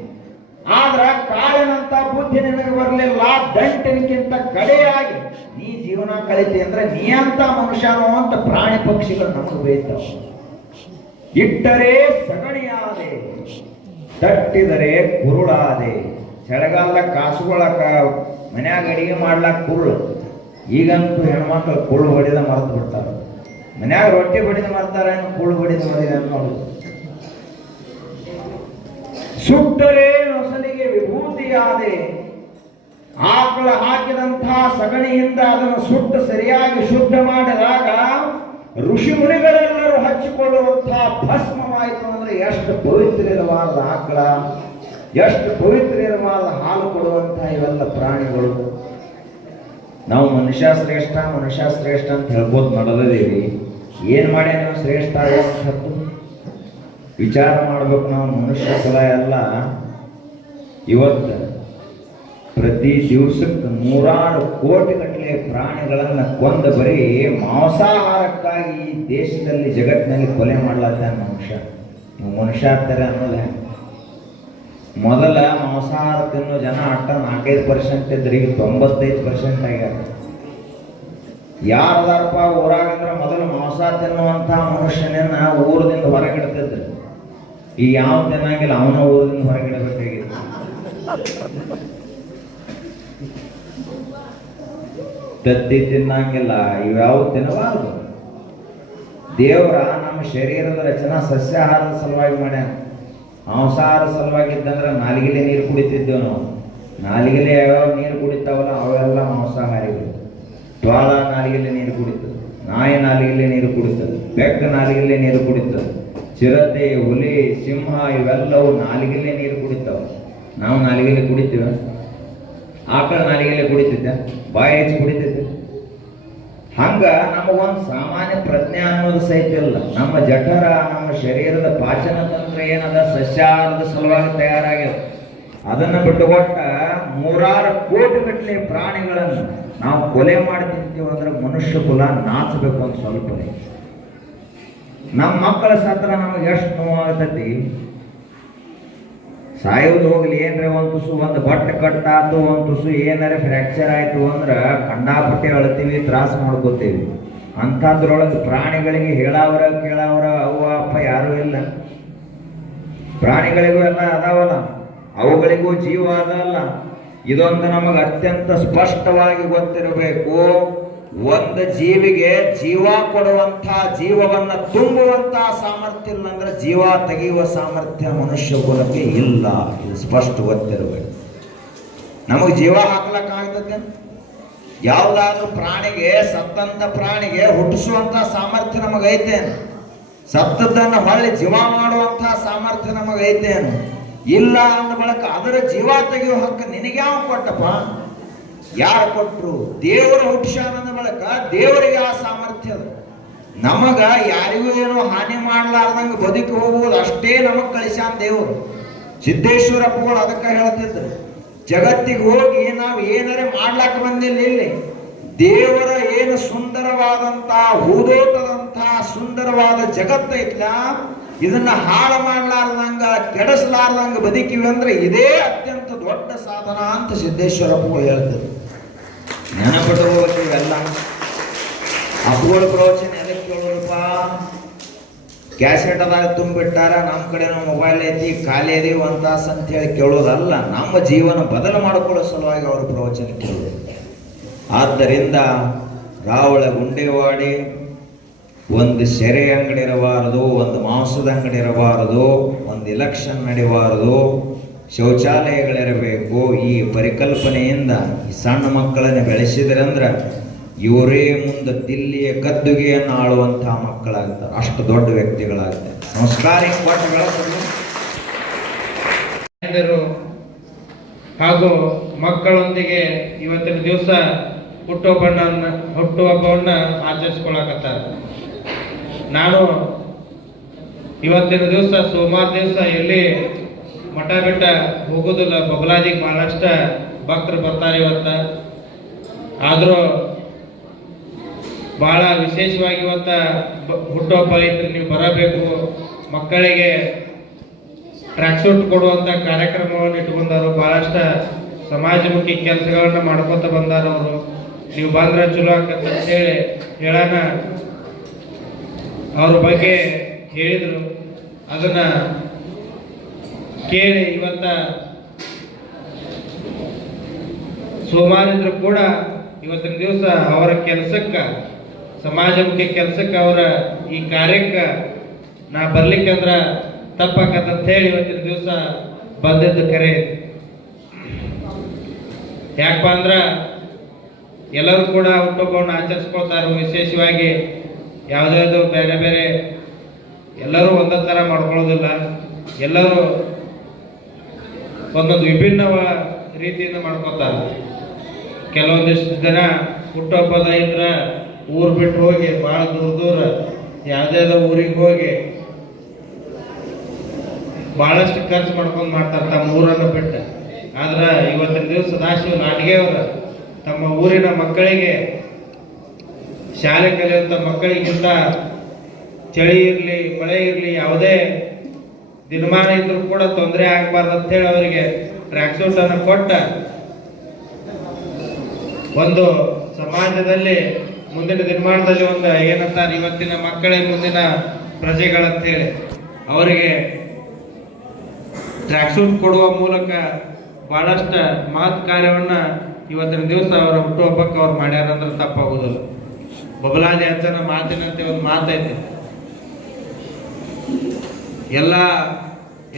ಆದ್ರ ಕಾಳಿನಂತ ಬುದ್ಧಿ ನಿನಗೆ ಬರಲಿಲ್ಲ. ದಂಟಿನಕ್ಕಿಂತ ಕಡೆಯಾಗಿ ನೀ ಜೀವನ ಕಳಿತಿ ಅಂದ್ರೆ ನೀ ಅಂತ ಮನುಷ್ಯನೋ ಅಂತ ಪ್ರಾಣಿ ಪಕ್ಷಿಗಳು ನಮಗೆ ಬೈತಾವ. ಇಟ್ಟರೆ ಸಗಣಿಯಾದೆ, ತಟ್ಟಿದರೆ ಕುರುಳಾದೆ. ಚಳಿಗಾಲ ಕಾಸುಗಳಕ ಮನ್ಯಾಗ ಅಡಿಗೆ ಮಾಡ್ಲಾಕ ಕುರುಳು. ಈಗಂತೂ ಹೆಣ್ಮಕ್ಳು ಕುರುಳು ಹೊಡಿದ ಮರೆತು ಬಿಡ್ತಾರ. ಮನ್ಯಾಗ ರೊಟ್ಟಿ ಹೊಡಿದ ಮರ್ತಾರ, ಕುರುಳು ಹೊಡಿದ ಹೊಡಿದ ನೋಡುದು. ಸುಟ್ಟರೆ ನೊಸಲಿಗೆ ವಿಭೂತಿಯಾದೆ. ಆಕಳ ಹಾಕಿದಂತಹ ಸಗಣಿಯಿಂದ ಅದನ್ನು ಸುಟ್ಟು ಸರಿಯಾಗಿ ಶುದ್ಧ ಮಾಡಿದಾಗ ಋಷಿ ಮುನಿಗಳೆಲ್ಲರೂ ಹಚ್ಚಿಕೊಳ್ಳುವಂತಹ ಭಸ್ಮವಾಯಿತು. ಅಂದ್ರೆ ಎಷ್ಟು ಪವಿತ್ರ ಇರಬಾರದು ಆಕಳ, ಎಷ್ಟು ಪವಿತ್ರ ಇರಬಾರದು ಹಾಲು ಕೊಡುವಂತಹ ಇವೆಲ್ಲ ಪ್ರಾಣಿಗಳು. ನಾವು ಮನುಷ್ಯ ಶ್ರೇಷ್ಠ ಅಂತ ಹೇಳ್ಬೋದು ನಡೆದಿದ್ದೀವಿ. ಏನ್ ಮಾಡಿ ನಾವು ಶ್ರೇಷ್ಠ ಆಗೋದು ವಿಚಾರ ಮಾಡ್ಬೇಕು. ನಾವು ಮನುಷ್ಯ ಕುಲ ಎಲ್ಲ ಇವತ್ತು ಪ್ರತಿ ದಿವಸಕ್ಕೆ 100 ಕೋಟಿ ಗಟ್ಟಲೆ ಪ್ರಾಣಿಗಳನ್ನ ಕೊಂದು ಬರೀ ಮಾಂಸಾಹಾರಕ್ಕಾಗಿ ಈ ದೇಶದಲ್ಲಿ ಜಗತ್ತಿನಲ್ಲಿ ಕೊಲೆ ಮಾಡ್ಲಾತ್ತಾನ ಮನುಷ್ಯ. ನೀವು ಮನುಷ್ಯ ಆಗ್ತಾರೆ ಅನ್ನೋದೇ. ಮೊದಲ ಮಾಂಸಾಹಾರ ತಿನ್ನೋ ಜನ ಅಟ್ಟ 4-5% ಇದ್ರೆ ಈಗ 95% ಆಗ್ಯಾರ. ಯಾರದಾರಪ್ಪ ಊರಾಗಂದ್ರೆ ಮೊದಲು ಮಾಂಸ ತಿನ್ನುವಂತಹ ಮನುಷ್ಯನನ್ನ ಊರದಿಂದ ಹೊರಗಿಡ್ತಿದ್ರು. ಈಗ ಯಾವ ತಿನ್ನಂಗಿಲ್ಲ, ಅವನ ಊರದಿಂದ ಹೊರಗಿಡಬೇಕಾಗಿದೆ. ತತ್ತಿ ತಿನ್ನಂಗಿಲ್ಲ, ಇವ್ಯಾವ ತಿನ್ನಬಾರದು. ದೇವರ ನಮ್ಮ ಶರೀರದ ರಚನಾ ಸಸ್ಯಾಹಾರದ ಸಲುವಾಗಿ ಮಾಡ್ಯಾನ. ಮಾಂಸಾಹಾರ ಸಲುವಾಗಿದ್ದಂದ್ರೆ ನಾಲಿಗೆಲೆ ನೀರು ಕುಡಿತಿದ್ದೇವೆ ನಾವು. ನಾಲಿಗೆಲೆ ಯಾವ್ಯಾವ ನೀರು ಕುಡಿತಾವಲ್ಲ ಅವೆಲ್ಲ ಮಾಂಸಾಹಾರಿಗಳು. ಜ್ವಾಳ ನಾಲಿಗೆಲೆ ನೀರು ಕುಡಿತದೆ, ನಾಯಿ ನಾಲಿಗೆಲೆ ನೀರು ಕುಡಿತದೆ, ಬೆಕ್ಕ ನಾಲಿಗೆಲೆ ನೀರು ಕುಡಿತದೆ, ಚಿರತೆ, ಹುಲಿ, ಸಿಂಹ ಇವೆಲ್ಲವೂ ನಾಲಿಗೆಲೆ ನೀರು ಕುಡಿತಾವ. ನಾವು ನಾಲಿಗೆಲೆ ಕುಡಿತೀವ? ಆಕಳ ನಾಲಿಗೆಲೆ ಕುಡಿತಿದ್ದೆ, ಬಾಯಿ ಹೆಚ್ಚು ಕುಡಿತಿದ್ದೆ. ಹಂಗ ನಮಗೊಂದು ಸಾಮಾನ್ಯ ಪ್ರಜ್ಞೆ ಅನ್ನೋದು ಸಹಿತ ಇಲ್ಲ. ನಮ್ಮ ಜಠರ, ನಮ್ಮ ಶರೀರದ ಪಾಚನ ತಂತ್ರ ಏನದ ಸಸ್ಯಾಹಾರದ ಸಲುವಾಗಿ ತಯಾರಾಗ್ಯದ. ಅದನ್ನ ಬಿಟ್ಟುಕೊಟ್ಟ 100 ಕೋಟಿ ಗಟ್ಟಲೆ ಪ್ರಾಣಿಗಳನ್ನು ನಾವು ಕೊಲೆ ಮಾಡಿ ತಿಂತೀವಿ ಅಂದ್ರೆ ಮನುಷ್ಯ ಕುಲ ನಾಚಬೇಕು ಅಂತ ಸ್ವಲ್ಪ. ನಮ್ಮ ಮಕ್ಕಳ ಸತ್ರ ನಮಗೆ ಎಷ್ಟು ನೋವಾಗತೈತಿ. ಸಾಯೋದು ಹೋಗ್ಲಿ, ಏನ್ರ ಒಂದು ಬಟ್ಟೆ ಕಟ್ಟಾತು, ಒಂದು ತುಸು ಏನಾರ ಫ್ರ್ಯಾಕ್ಚರ್ ಆಯ್ತು ಅಂದ್ರೆ ಕಂಡಾಪಟ್ಟೆ ಅಳ್ತೀವಿ, ತ್ರಾಸ ಮಾಡ್ಕೋತೀವಿ. ಅಂಥದ್ರೊಳಗೆ ಪ್ರಾಣಿಗಳಿಗೆ ಹೇಳಾವ್ರ ಕೇಳಾವ್ರ ಅವ್ವ ಅಪ್ಪ ಯಾರೂ ಇಲ್ಲ. ಪ್ರಾಣಿಗಳಿಗೂ ಎಲ್ಲ ಅದಾವಲ್ಲ, ಅವುಗಳಿಗೂ ಜೀವ ಅದಲ್ಲ. ಇದೊಂದು ನಮಗೆ ಅತ್ಯಂತ ಸ್ಪಷ್ಟವಾಗಿ ಗೊತ್ತಿರಬೇಕು. ಒಂದು ಜೀವಿಗೆ ಜೀವ ಕೊಡುವಂಥ, ಜೀವವನ್ನ ತುಂಬುವಂತಹ ಸಾಮರ್ಥ್ಯ ಇಲ್ಲ ಅಂದ್ರೆ ಜೀವ ತೆಗೆಯುವ ಸಾಮರ್ಥ್ಯ ಮನುಷ್ಯ ಕುಲಕ್ಕೆ ಇಲ್ಲ. ಇದು ಸ್ಪಷ್ಟ ಗೊತ್ತಿರಬೇಕು. ನಮಗೆ ಜೀವ ಹಾಕ್ಲಕ್ಕಾಗ್ತದೆ? ಯಾವ್ದಾದ್ರು ಪ್ರಾಣಿಗೆ, ಸತ್ತಂತ ಪ್ರಾಣಿಗೆ ಹುಟ್ಟಿಸುವಂತ ಸಾಮರ್ಥ್ಯ ನಮಗೈತೇನು? ಸತ್ತದ್ದನ್ನು ಹೊಳ್ಳಿ ಜೀವ ಮಾಡುವಂತಹ ಸಾಮರ್ಥ್ಯ ನಮಗೈತೇನು? ಇಲ್ಲ ಅಂದ ಬಳಕ ಅದರ ಜೀವ ತೆಗೆಯುವ ಹಕ್ಕು ನಿನಗೆ ಯಾವ ಕೊಟ್ಟಪ್ಪ? ಯಾರು ಕೊಟ್ರು? ದೇವರು ಹುಟ್ಟಿಸಾನಂದ ಬಳಕ ದೇವರಿಗೆ ಆ ಸಾಮರ್ಥ್ಯ ಅದ. ನಮಗ ಯಾರಿಗೂ ಏನೋ ಹಾನಿ ಮಾಡಲಾರ್ದಂಗ ಬದುಕಿ ಹೋಗುವುದು ಅಷ್ಟೇ ನಮಗ್ ಕಳಿಸ್ಯಾನ ದೇವರು. ಸಿದ್ದೇಶ್ವರಪ್ಪಗಳು ಅದಕ್ಕೆ ಹೇಳ್ತಿದ್ರು, ಜಗತ್ತಿಗೆ ಹೋಗಿ ನಾವು ಏನಾರೇ ಮಾಡ್ಲಾಕ ಬಂದಿಲ್ಲ. ಇಲ್ಲಿ ದೇವರ ಏನು ಸುಂದರವಾದಂತಹ ಹೂದೋಟದಂತಹ ಸುಂದರವಾದ ಜಗತ್ತೈತ್ಲ, ಇದನ್ನ ಹಾಳು ಮಾಡಲಾರ್ದಂಗ ಕೆಡಿಸಲಾರ್ದಂಗ ಬದುಕಿವಿ ಅಂದ್ರೆ ಇದೇ ಅತ್ಯಂತ ದೊಡ್ಡ ಸಾಧನ ಅಂತ ಸಿದ್ದೇಶ್ವರಪ್ಪಗಳು ಹೇಳ್ತಾರೆ. ನೆನಪಿಟ್ಟು ಇವೆಲ್ಲ ಅಪ್ಪುಗಳ ಪ್ರವಚನ ಎದಕ್ಕೆ ಕೇಳೋದಪ್ಪ? ಕ್ಯಾಸೆಟ್ ಅದಾಗ ತುಂಬಿಟ್ಟಾರ, ನಮ್ಮ ಕಡೆನೂ ಮೊಬೈಲ್ ಐತಿ, ಖಾಲಿ ಇದೀವಿ ಅಂತ ಹೇಳಿ ಕೇಳೋದಲ್ಲ. ನಮ್ಮ ಜೀವನ ಬದಲು ಮಾಡಿಕೊಳ್ಳೋ ಸಲುವಾಗಿ ಅವರ ಪ್ರವಚನ ಕೇಳೋದು. ಆದ್ದರಿಂದ ರಾವಳ ಗುಂಡೇವಾಡಿ ಒಂದು ಸೆರೆ ಅಂಗಡಿ ಇರಬಾರದು, ಒಂದು ಮಾಂಸದ ಅಂಗಡಿ ಇರಬಾರದು, ಒಂದು ಎಲೆಕ್ಷನ್ ನಡೀಬಾರದು, ಶೌಚಾಲಯಗಳಿರಬೇಕು. ಈ ಪರಿಕಲ್ಪನೆಯಿಂದ ಈ ಸಣ್ಣ ಮಕ್ಕಳನ್ನು ಬೆಳೆಸಿದ್ರಂದ್ರೆ ಇವರೇ ಮುಂದೆ ದಿಲ್ಲಿಯ ಗದ್ದುಗೆಯನ್ನು ಆಳುವಂತಹ ಮಕ್ಕಳಾಗ್ತಾರೆ. ಅಷ್ಟು ದೊಡ್ಡ ವ್ಯಕ್ತಿಗಳಾಗ್ತಾರೆ. ಸಂಸ್ಕಾರಿಕ ಕೊಟ್ಟು ಬೆಳೆಸಲು ಹಾಗೂ ಮಕ್ಕಳೊಂದಿಗೆ ಇವತ್ತಿನ ದಿವಸ ಹುಟ್ಟುಹಬ್ಬವನ್ನ ಆಚರಿಸ್ಕೊಳಕತ್ತಾರೆ. ನಾನು ಇವತ್ತಿನ ದಿವಸ ಸೋಮವಾರ ದಿವಸ ಎಲ್ಲಿ ಮಠ ಬೆಟ್ಟ ಹೋಗೋದಿಲ್ಲ. ಬಬಲಾಜಿಗೆ ಬಹಳಷ್ಟ ಭಕ್ತರು ಬರ್ತಾರೆ ಇವತ್ತ. ಆದರೂ ಬಹಳ ವಿಶೇಷವಾಗಿ ಇವತ್ತ ಹುಟ್ಟುಹಬ್ಬ ಐತ್ರಿ, ನೀವು ಬರಬೇಕು. ಮಕ್ಕಳಿಗೆ ಟ್ರ್ಯಾಕ್ ಸೂಟ್ ಕೊಡುವಂತ ಕಾರ್ಯಕ್ರಮವನ್ನು ಇಟ್ಕೊಂಡಾರು. ಬಹಳಷ್ಟು ಸಮಾಜಮುಖಿ ಕೆಲಸಗಳನ್ನ ಮಾಡ್ಕೊತ ಬಂದಾರ ಅವರು. ನೀವು ಬಂದ್ರೆ ಚಲೋ ಆಕತ್ತ ಅಂತ ಹೇಳಿ ಹೇಳೋಣ ಅವ್ರ ಬಗ್ಗೆ ಹೇಳಿದ್ರು. ಅದನ್ನ ಕೇಳಿ ಇವತ್ತ ಸೋಮಾರಿದ್ರು ಕೂಡ ಇವತ್ತಿನ ದಿವಸ ಅವರ ಕೆಲಸಕ್ಕೆ, ಸಮಾಜಮುಖಿ ಕೆಲಸಕ್ಕೆ, ಅವರ ಈ ಕಾರ್ಯಕ್ಕೆ ನಾ ಬರ್ಲಿಕ್ಕಂದ್ರ ತಪ್ಪಾಕತ್ತ ಹೇಳಿ ಇವತ್ತಿನ ದಿವಸ ಬಂದದ್ದು ಕರೆ. ಯಾಕಪ್ಪ ಅಂದ್ರ ಎಲ್ಲರೂ ಕೂಡ ಹುಟ್ಟುಹಬ್ಬವನ್ನು ಆಚರಿಸ್ಕೊಳ್ತಾರು. ವಿಶೇಷವಾಗಿ ಯಾವುದಾದ್ರು ಬೇರೆ ಬೇರೆ ಎಲ್ಲರೂ ಒಂದೇ ಥರ ಮಾಡ್ಕೊಳ್ಳೋದಿಲ್ಲ. ಎಲ್ಲರೂ ಒಂದೊಂದು ವಿಭಿನ್ನ ರೀತಿಯಿಂದ ಮಾಡ್ಕೊತಾರೆ. ಕೆಲವೊಂದಿಷ್ಟು ಜನ ಹುಟ್ಟುಹಬ್ಬದ ಇದ್ರ ಊರು ಬಿಟ್ಟು ಹೋಗಿ ಭಾಳ ದೂರ ಯಾವುದೇ ಊರಿಗೆ ಹೋಗಿ ಬಹಳಷ್ಟು ಖರ್ಚು ಮಾಡ್ಕೊಂಡು ಮಾಡ್ತಾರೆ ತಮ್ಮ ಊರನ್ನು ಬಿಟ್ಟು. ಆದ್ರೆ ಇವತ್ತಿನ ದಿವಸ ಸದಾಶಿವ ಲಾಡ್ಗೆ ಅವರು ತಮ್ಮ ಊರಿನ ಮಕ್ಕಳಿಗೆ, ಶಾಲೆ ಕಲಿಯುವಂಥ ಮಕ್ಕಳಿಗಿಂತ ಚಳಿ ಇರಲಿ ಮಳೆ ಇರಲಿ ಯಾವುದೇ ದಿನಮಾನ ಇದ್ರೂ ಕೂಡ ತೊಂದರೆ ಆಗಬಾರ್ದು ಅಂತ ಹೇಳಿ ಅವರಿಗೆ ಟ್ರ್ಯಾಕ್ ಸೂಟ್ ಅನ್ನು ಕೊಟ್ಟ ಒಂದು ಸಮಾಜದಲ್ಲಿ ಮುಂದಿನ ದಿನಮಾನದಲ್ಲಿ ಒಂದು ಏನಂತಾರೆ, ಇವತ್ತಿನ ಮಕ್ಕಳೇ ಮುಂದಿನ ಪ್ರಜೆಗಳಂತೇಳಿ ಅವರಿಗೆ ಟ್ರ್ಯಾಕ್ ಸೂಟ್ ಕೊಡುವ ಮೂಲಕ ಬಹಳಷ್ಟು ಮಹತ್ ಕಾರ್ಯವನ್ನ ಇವತ್ತಿನ ದಿವಸ ಅವರ ಹುಟ್ಟುಹಬ್ಬಕ್ಕೆ ಅವ್ರು ಮಾಡ್ಯಾರ ಅಂದ್ರೆ ತಪ್ಪಾಗುದಿಲ್ಲ. ಬಬಲಾದಿ ಅಜ್ಜನ ಮಾತಿನಂತೆ ಒಂದು ಮಾತೈತೆ,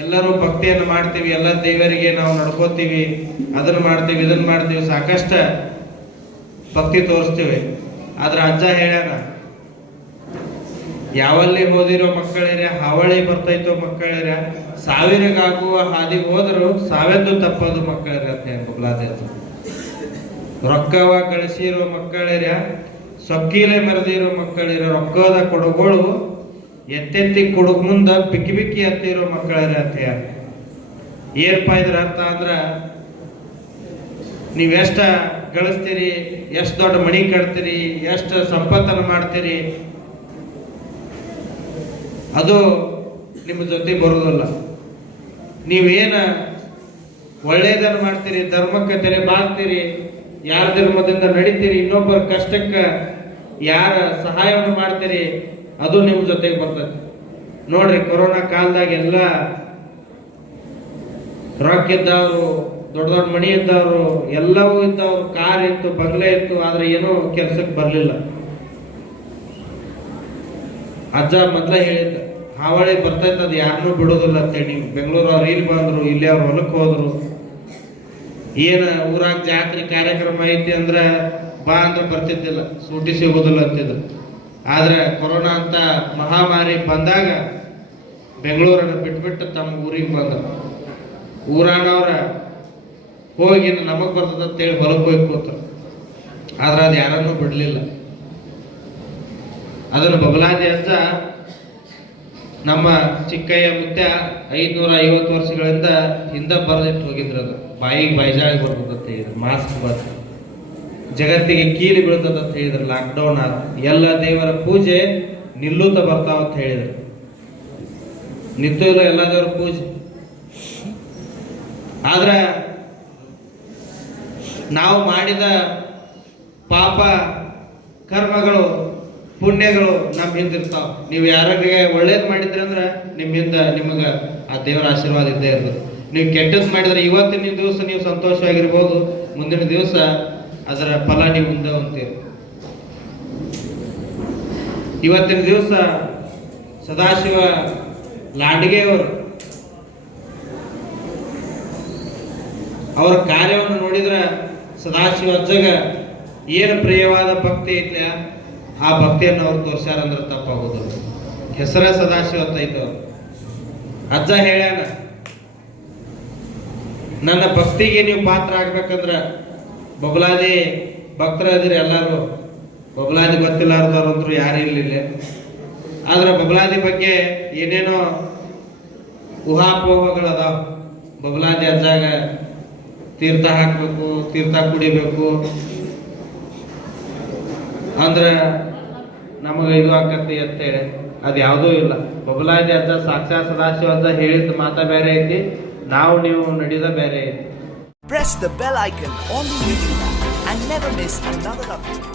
ಎಲ್ಲರೂ ಭಕ್ತಿಯನ್ನು ಮಾಡ್ತೀವಿ, ಎಲ್ಲ ದೇವರಿಗೆ ನಾವು ನಡ್ಕೋತೀವಿ, ಅದನ್ನ ಮಾಡ್ತೀವಿ ಇದನ್ನ ಮಾಡ್ತೀವಿ, ಸಾಕಷ್ಟು ಭಕ್ತಿ ತೋರಿಸ್ತೀವಿ. ಆದ್ರೆ ಅಜ್ಜ ಹೇಳ್ಯಾನ, ಯಾವಲ್ಲಿ ಹೋದಿರೋ ಮಕ್ಕಳಿರ ಹಾವಳಿ ಬರ್ತೈತೋ ಮಕ್ಕಳಿರ, ಸಾವಿರಗಾಗುವ ಹಾದಿಗೆ ಹೋದ್ರು ಸಾವೆಂದು ತಪ್ಪದು ಮಕ್ಕಳಿರ ಅಂತ ಹೇಳಿ ಬಬಲಾದಿ ಅಜ್ಜ. ರೊಕ್ಕವ ಗಳಿಸಿರೋ ಮಕ್ಕಳಿರ, ಸೊಕ್ಕಿಲೆ ಮೆರೆದಿರೋ ಮಕ್ಕಳಿರ, ರೊಕ್ಕದ ಕೊಡುಗಳು ಎತ್ತೆತ್ತಿ ಕೊಡುಗ್ ಮುಂದ ಬಿಕ್ಕಿ ಬಿಕ್ಕಿ ಹತ್ತಿರೋ ಮಕ್ಕಳಿರ ಅಂತ ಹೇಳಿ. ಏನಪ್ಪಾ ಇದ್ರ ಅರ್ಥ ಅಂದ್ರ, ನೀವೆಷ್ಟ ಗಳಿಸ್ತೀರಿ, ಎಷ್ಟು ದೊಡ್ಡ ಮಣಿ ಕಟ್ತೀರಿ, ಎಷ್ಟು ಸಂಪತ್ತನ್ನು ಮಾಡ್ತೀರಿ, ಅದು ನಿಮ್ಮ ಜೊತೆ ಬರುವುದಿಲ್ಲ. ನೀವೇನ ಒಳ್ಳೇದನ್ನು ಮಾಡ್ತೀರಿ, ಧರ್ಮಕ್ಕೆ ತೆರೆ ಬಾಳ್ತೀರಿ, ಯಾರ ಧರ್ಮದಿಂದ ನಡೀತೀರಿ, ಇನ್ನೊಬ್ಬರ ಕಷ್ಟಕ್ಕೆ ಯಾರ ಸಹಾಯವನ್ನು ಮಾಡ್ತೀರಿ, ಅದು ನಿಮ್ಮ ಜೊತೆಗೆ ಬರ್ತದೆ. ನೋಡ್ರಿ, ಕೊರೋನಾ ಕಾಲದಾಗ ಎಲ್ಲ ರೊಕ್ಕ ಇದ್ದವರು, ದೊಡ್ಡ ದೊಡ್ಡ ಮಣಿ ಇದ್ದವರು, ಎಲ್ಲವೂ ಇದ್ದವರು, ಕಾರ್ ಇತ್ತು, ಬಂಗ್ಲೆ ಇತ್ತು, ಆದ್ರೆ ಏನೂ ಕೆಲ್ಸಕ್ಕೆ ಬರ್ಲಿಲ್ಲ. ಅಜ್ಜ ಮೊದ್ಲ ಹೇಳಿದ್ದ, ಹಾವಳಿ ಬರ್ತೈತೆ, ಅದು ಯಾರನ್ನೂ ಬಿಡೋದಿಲ್ಲ ಅಂತೇಳಿ. ನೀವು ಬೆಂಗಳೂರು ಅವ್ರು ಇಲ್ಲಿ ಬಂದ್ರು, ಇಲ್ಲಿ ಅವ್ರು ಹೊಲಕ್ಕೆ ಹೋದ್ರು, ಏನ ಊರಾಗ ಜಾತ್ರೆ ಕಾರ್ಯಕ್ರಮ ಐತಿ ಅಂದ್ರ ಬಾ ಅಂದ್ರೆ ಬರ್ತಿದ್ದಿಲ್ಲ, ಸೂಟಿ ಸಿಗೋದಿಲ್ಲ ಅಂತಿದ್ರು. ಆದ್ರೆ ಕೊರೋನಾ ಅಂತ ಮಹಾಮಾರಿ ಬಂದಾಗ ಬೆಂಗಳೂರನ್ನ ಬಿಟ್ಬಿಟ್ಟು ತಮ್ಮ ಊರಿಗೆ ಬಂದ್ರು. ಊರಾನವ್ರ ಹೋಗಿ ನಮಗ್ ಬರ್ತದ ಅಂತೇಳಿ ಹೊಲಕ್ಕೆ ಹೋಗಿ ಕೂತರು. ಆದ್ರೆ ಅದು ಯಾರನ್ನೂ ಬಿಡ್ಲಿಲ್ಲ. ಅದನ್ನು ಬಬಲಾದಿ ಅಜ್ಜ ನಮ್ಮ ಚಿಕ್ಕಯ್ಯ ಮುತ್ಯ 550 ವರ್ಷಗಳಿಂದ ಹಿಂದೆ ಬರೆದಿಟ್ಟು ಹೋಗಿದ್ರು. ಅದು ಬಾಯಿಗೆ ಬೈಜಾಗಿ ಬರ್ತದ ಅಂತ ಹೇಳಿದ್ರು, ಮಾಸ್ಕ್ ಬರ್ತದೆ, ಜಗತ್ತಿಗೆ ಕೀಲಿ ಬೀಳ್ತದ ಅಂತ ಹೇಳಿದ್ರು. ಲಾಕ್ಡೌನ್ ಆದ ಎಲ್ಲ ದೇವರ ಪೂಜೆ ನಿಲ್ಲುತ್ತ ಬರ್ತಾವ ಅಂತ ಹೇಳಿದ್ರು. ನಿಂತು ಇಲ್ಲ ಎಲ್ಲ ದೇವರ ಪೂಜೆ. ಆದ್ರ ನಾವು ಮಾಡಿದ ಪಾಪ ಕರ್ಮಗಳು ಪುಣ್ಯಗಳು ನಮ್ಮ ಹಿಂದಿರ್ತಾವ. ನೀವು ಯಾರಿಗೆ ಒಳ್ಳೇದ್ ಮಾಡಿದ್ರಿ ಅಂದ್ರೆ ನಿಮ್ಮಿಂದ ನಿಮಗ ಆ ದೇವರ ಆಶೀರ್ವಾದ ಇದ್ದೇ ಇರ್ತದೆ. ನೀವು ಕೆಟ್ಟದ್ ಮಾಡಿದ್ರೆ ಇವತ್ತಿನ ದಿವಸ ನೀವು ಸಂತೋಷವಾಗಿರ್ಬೋದು, ಮುಂದಿನ ದಿವಸ ಅದರ ಫಲ ನೀವು ಮುಂದೆ ಹೊಂತೀರಿ. ಇವತ್ತಿನ ದಿವಸ ಸದಾಶಿವ ಲಾಡ್ಗೆ ಅವರು ಅವರ ಕಾರ್ಯವನ್ನು ನೋಡಿದ್ರೆ ಸದಾಶಿವ ಅಜ್ಜಗ ಏನು ಪ್ರಿಯವಾದ ಭಕ್ತಿ ಐತ್ಲ ಆ ಭಕ್ತಿಯನ್ನು ಅವ್ರು ತೋರ್ಸ್ಯಾರಂದ್ರೆ ತಪ್ಪಾಗೋದಿಲ್ಲ. ಹೆಸರ ಸದಾಶಿವ ಐತೆ. ಅಜ್ಜ ಹೇಳ್ಯಾನ, ನನ್ನ ಭಕ್ತಿಗೆ ನೀವು ಪಾತ್ರ ಆಗ್ಬೇಕಂದ್ರ ಬಬಲಾದಿ ಭಕ್ತರ ಇದ್ರಿ ಎಲ್ಲರೂ. ಬಬಲಾದಿ ಗೊತ್ತಿಲ್ಲಾರ್ದವ್ರಂದ್ರು ಯಾರು ಇರ್ಲಿಲ್ಲ. ಆದ್ರೆ ಬಬಲಾದಿ ಬಗ್ಗೆ ಏನೇನೋ ಊಹಾಪೋಹಗಳದಾವ. ಬಬಲಾದಿ ಅಜ್ಜಾಗ ತೀರ್ಥ ಹಾಕ್ಬೇಕು, ತೀರ್ಥ ಕುಡಿಬೇಕು, ಅಂದ್ರ ನಮಗೆ ಇದು ಆಕತಿ ಅಂತೇಳಿ ಅದು ಯಾವುದೂ ಇಲ್ಲ. ಬಬಲಾದಿ ಅಜ್ಜ ಸಾಕ್ಷಾತ್ ಸದಾಶಿವ ಅಜ್ಜ ಹೇಳಿದ ಮಾತಾ ಬೇರೆ ಐತಿ, ನಾವು ನೀವು ನಡೆದ ಬೇರೆ ಐತಿ. Press the bell icon on the YouTube app and never miss another update.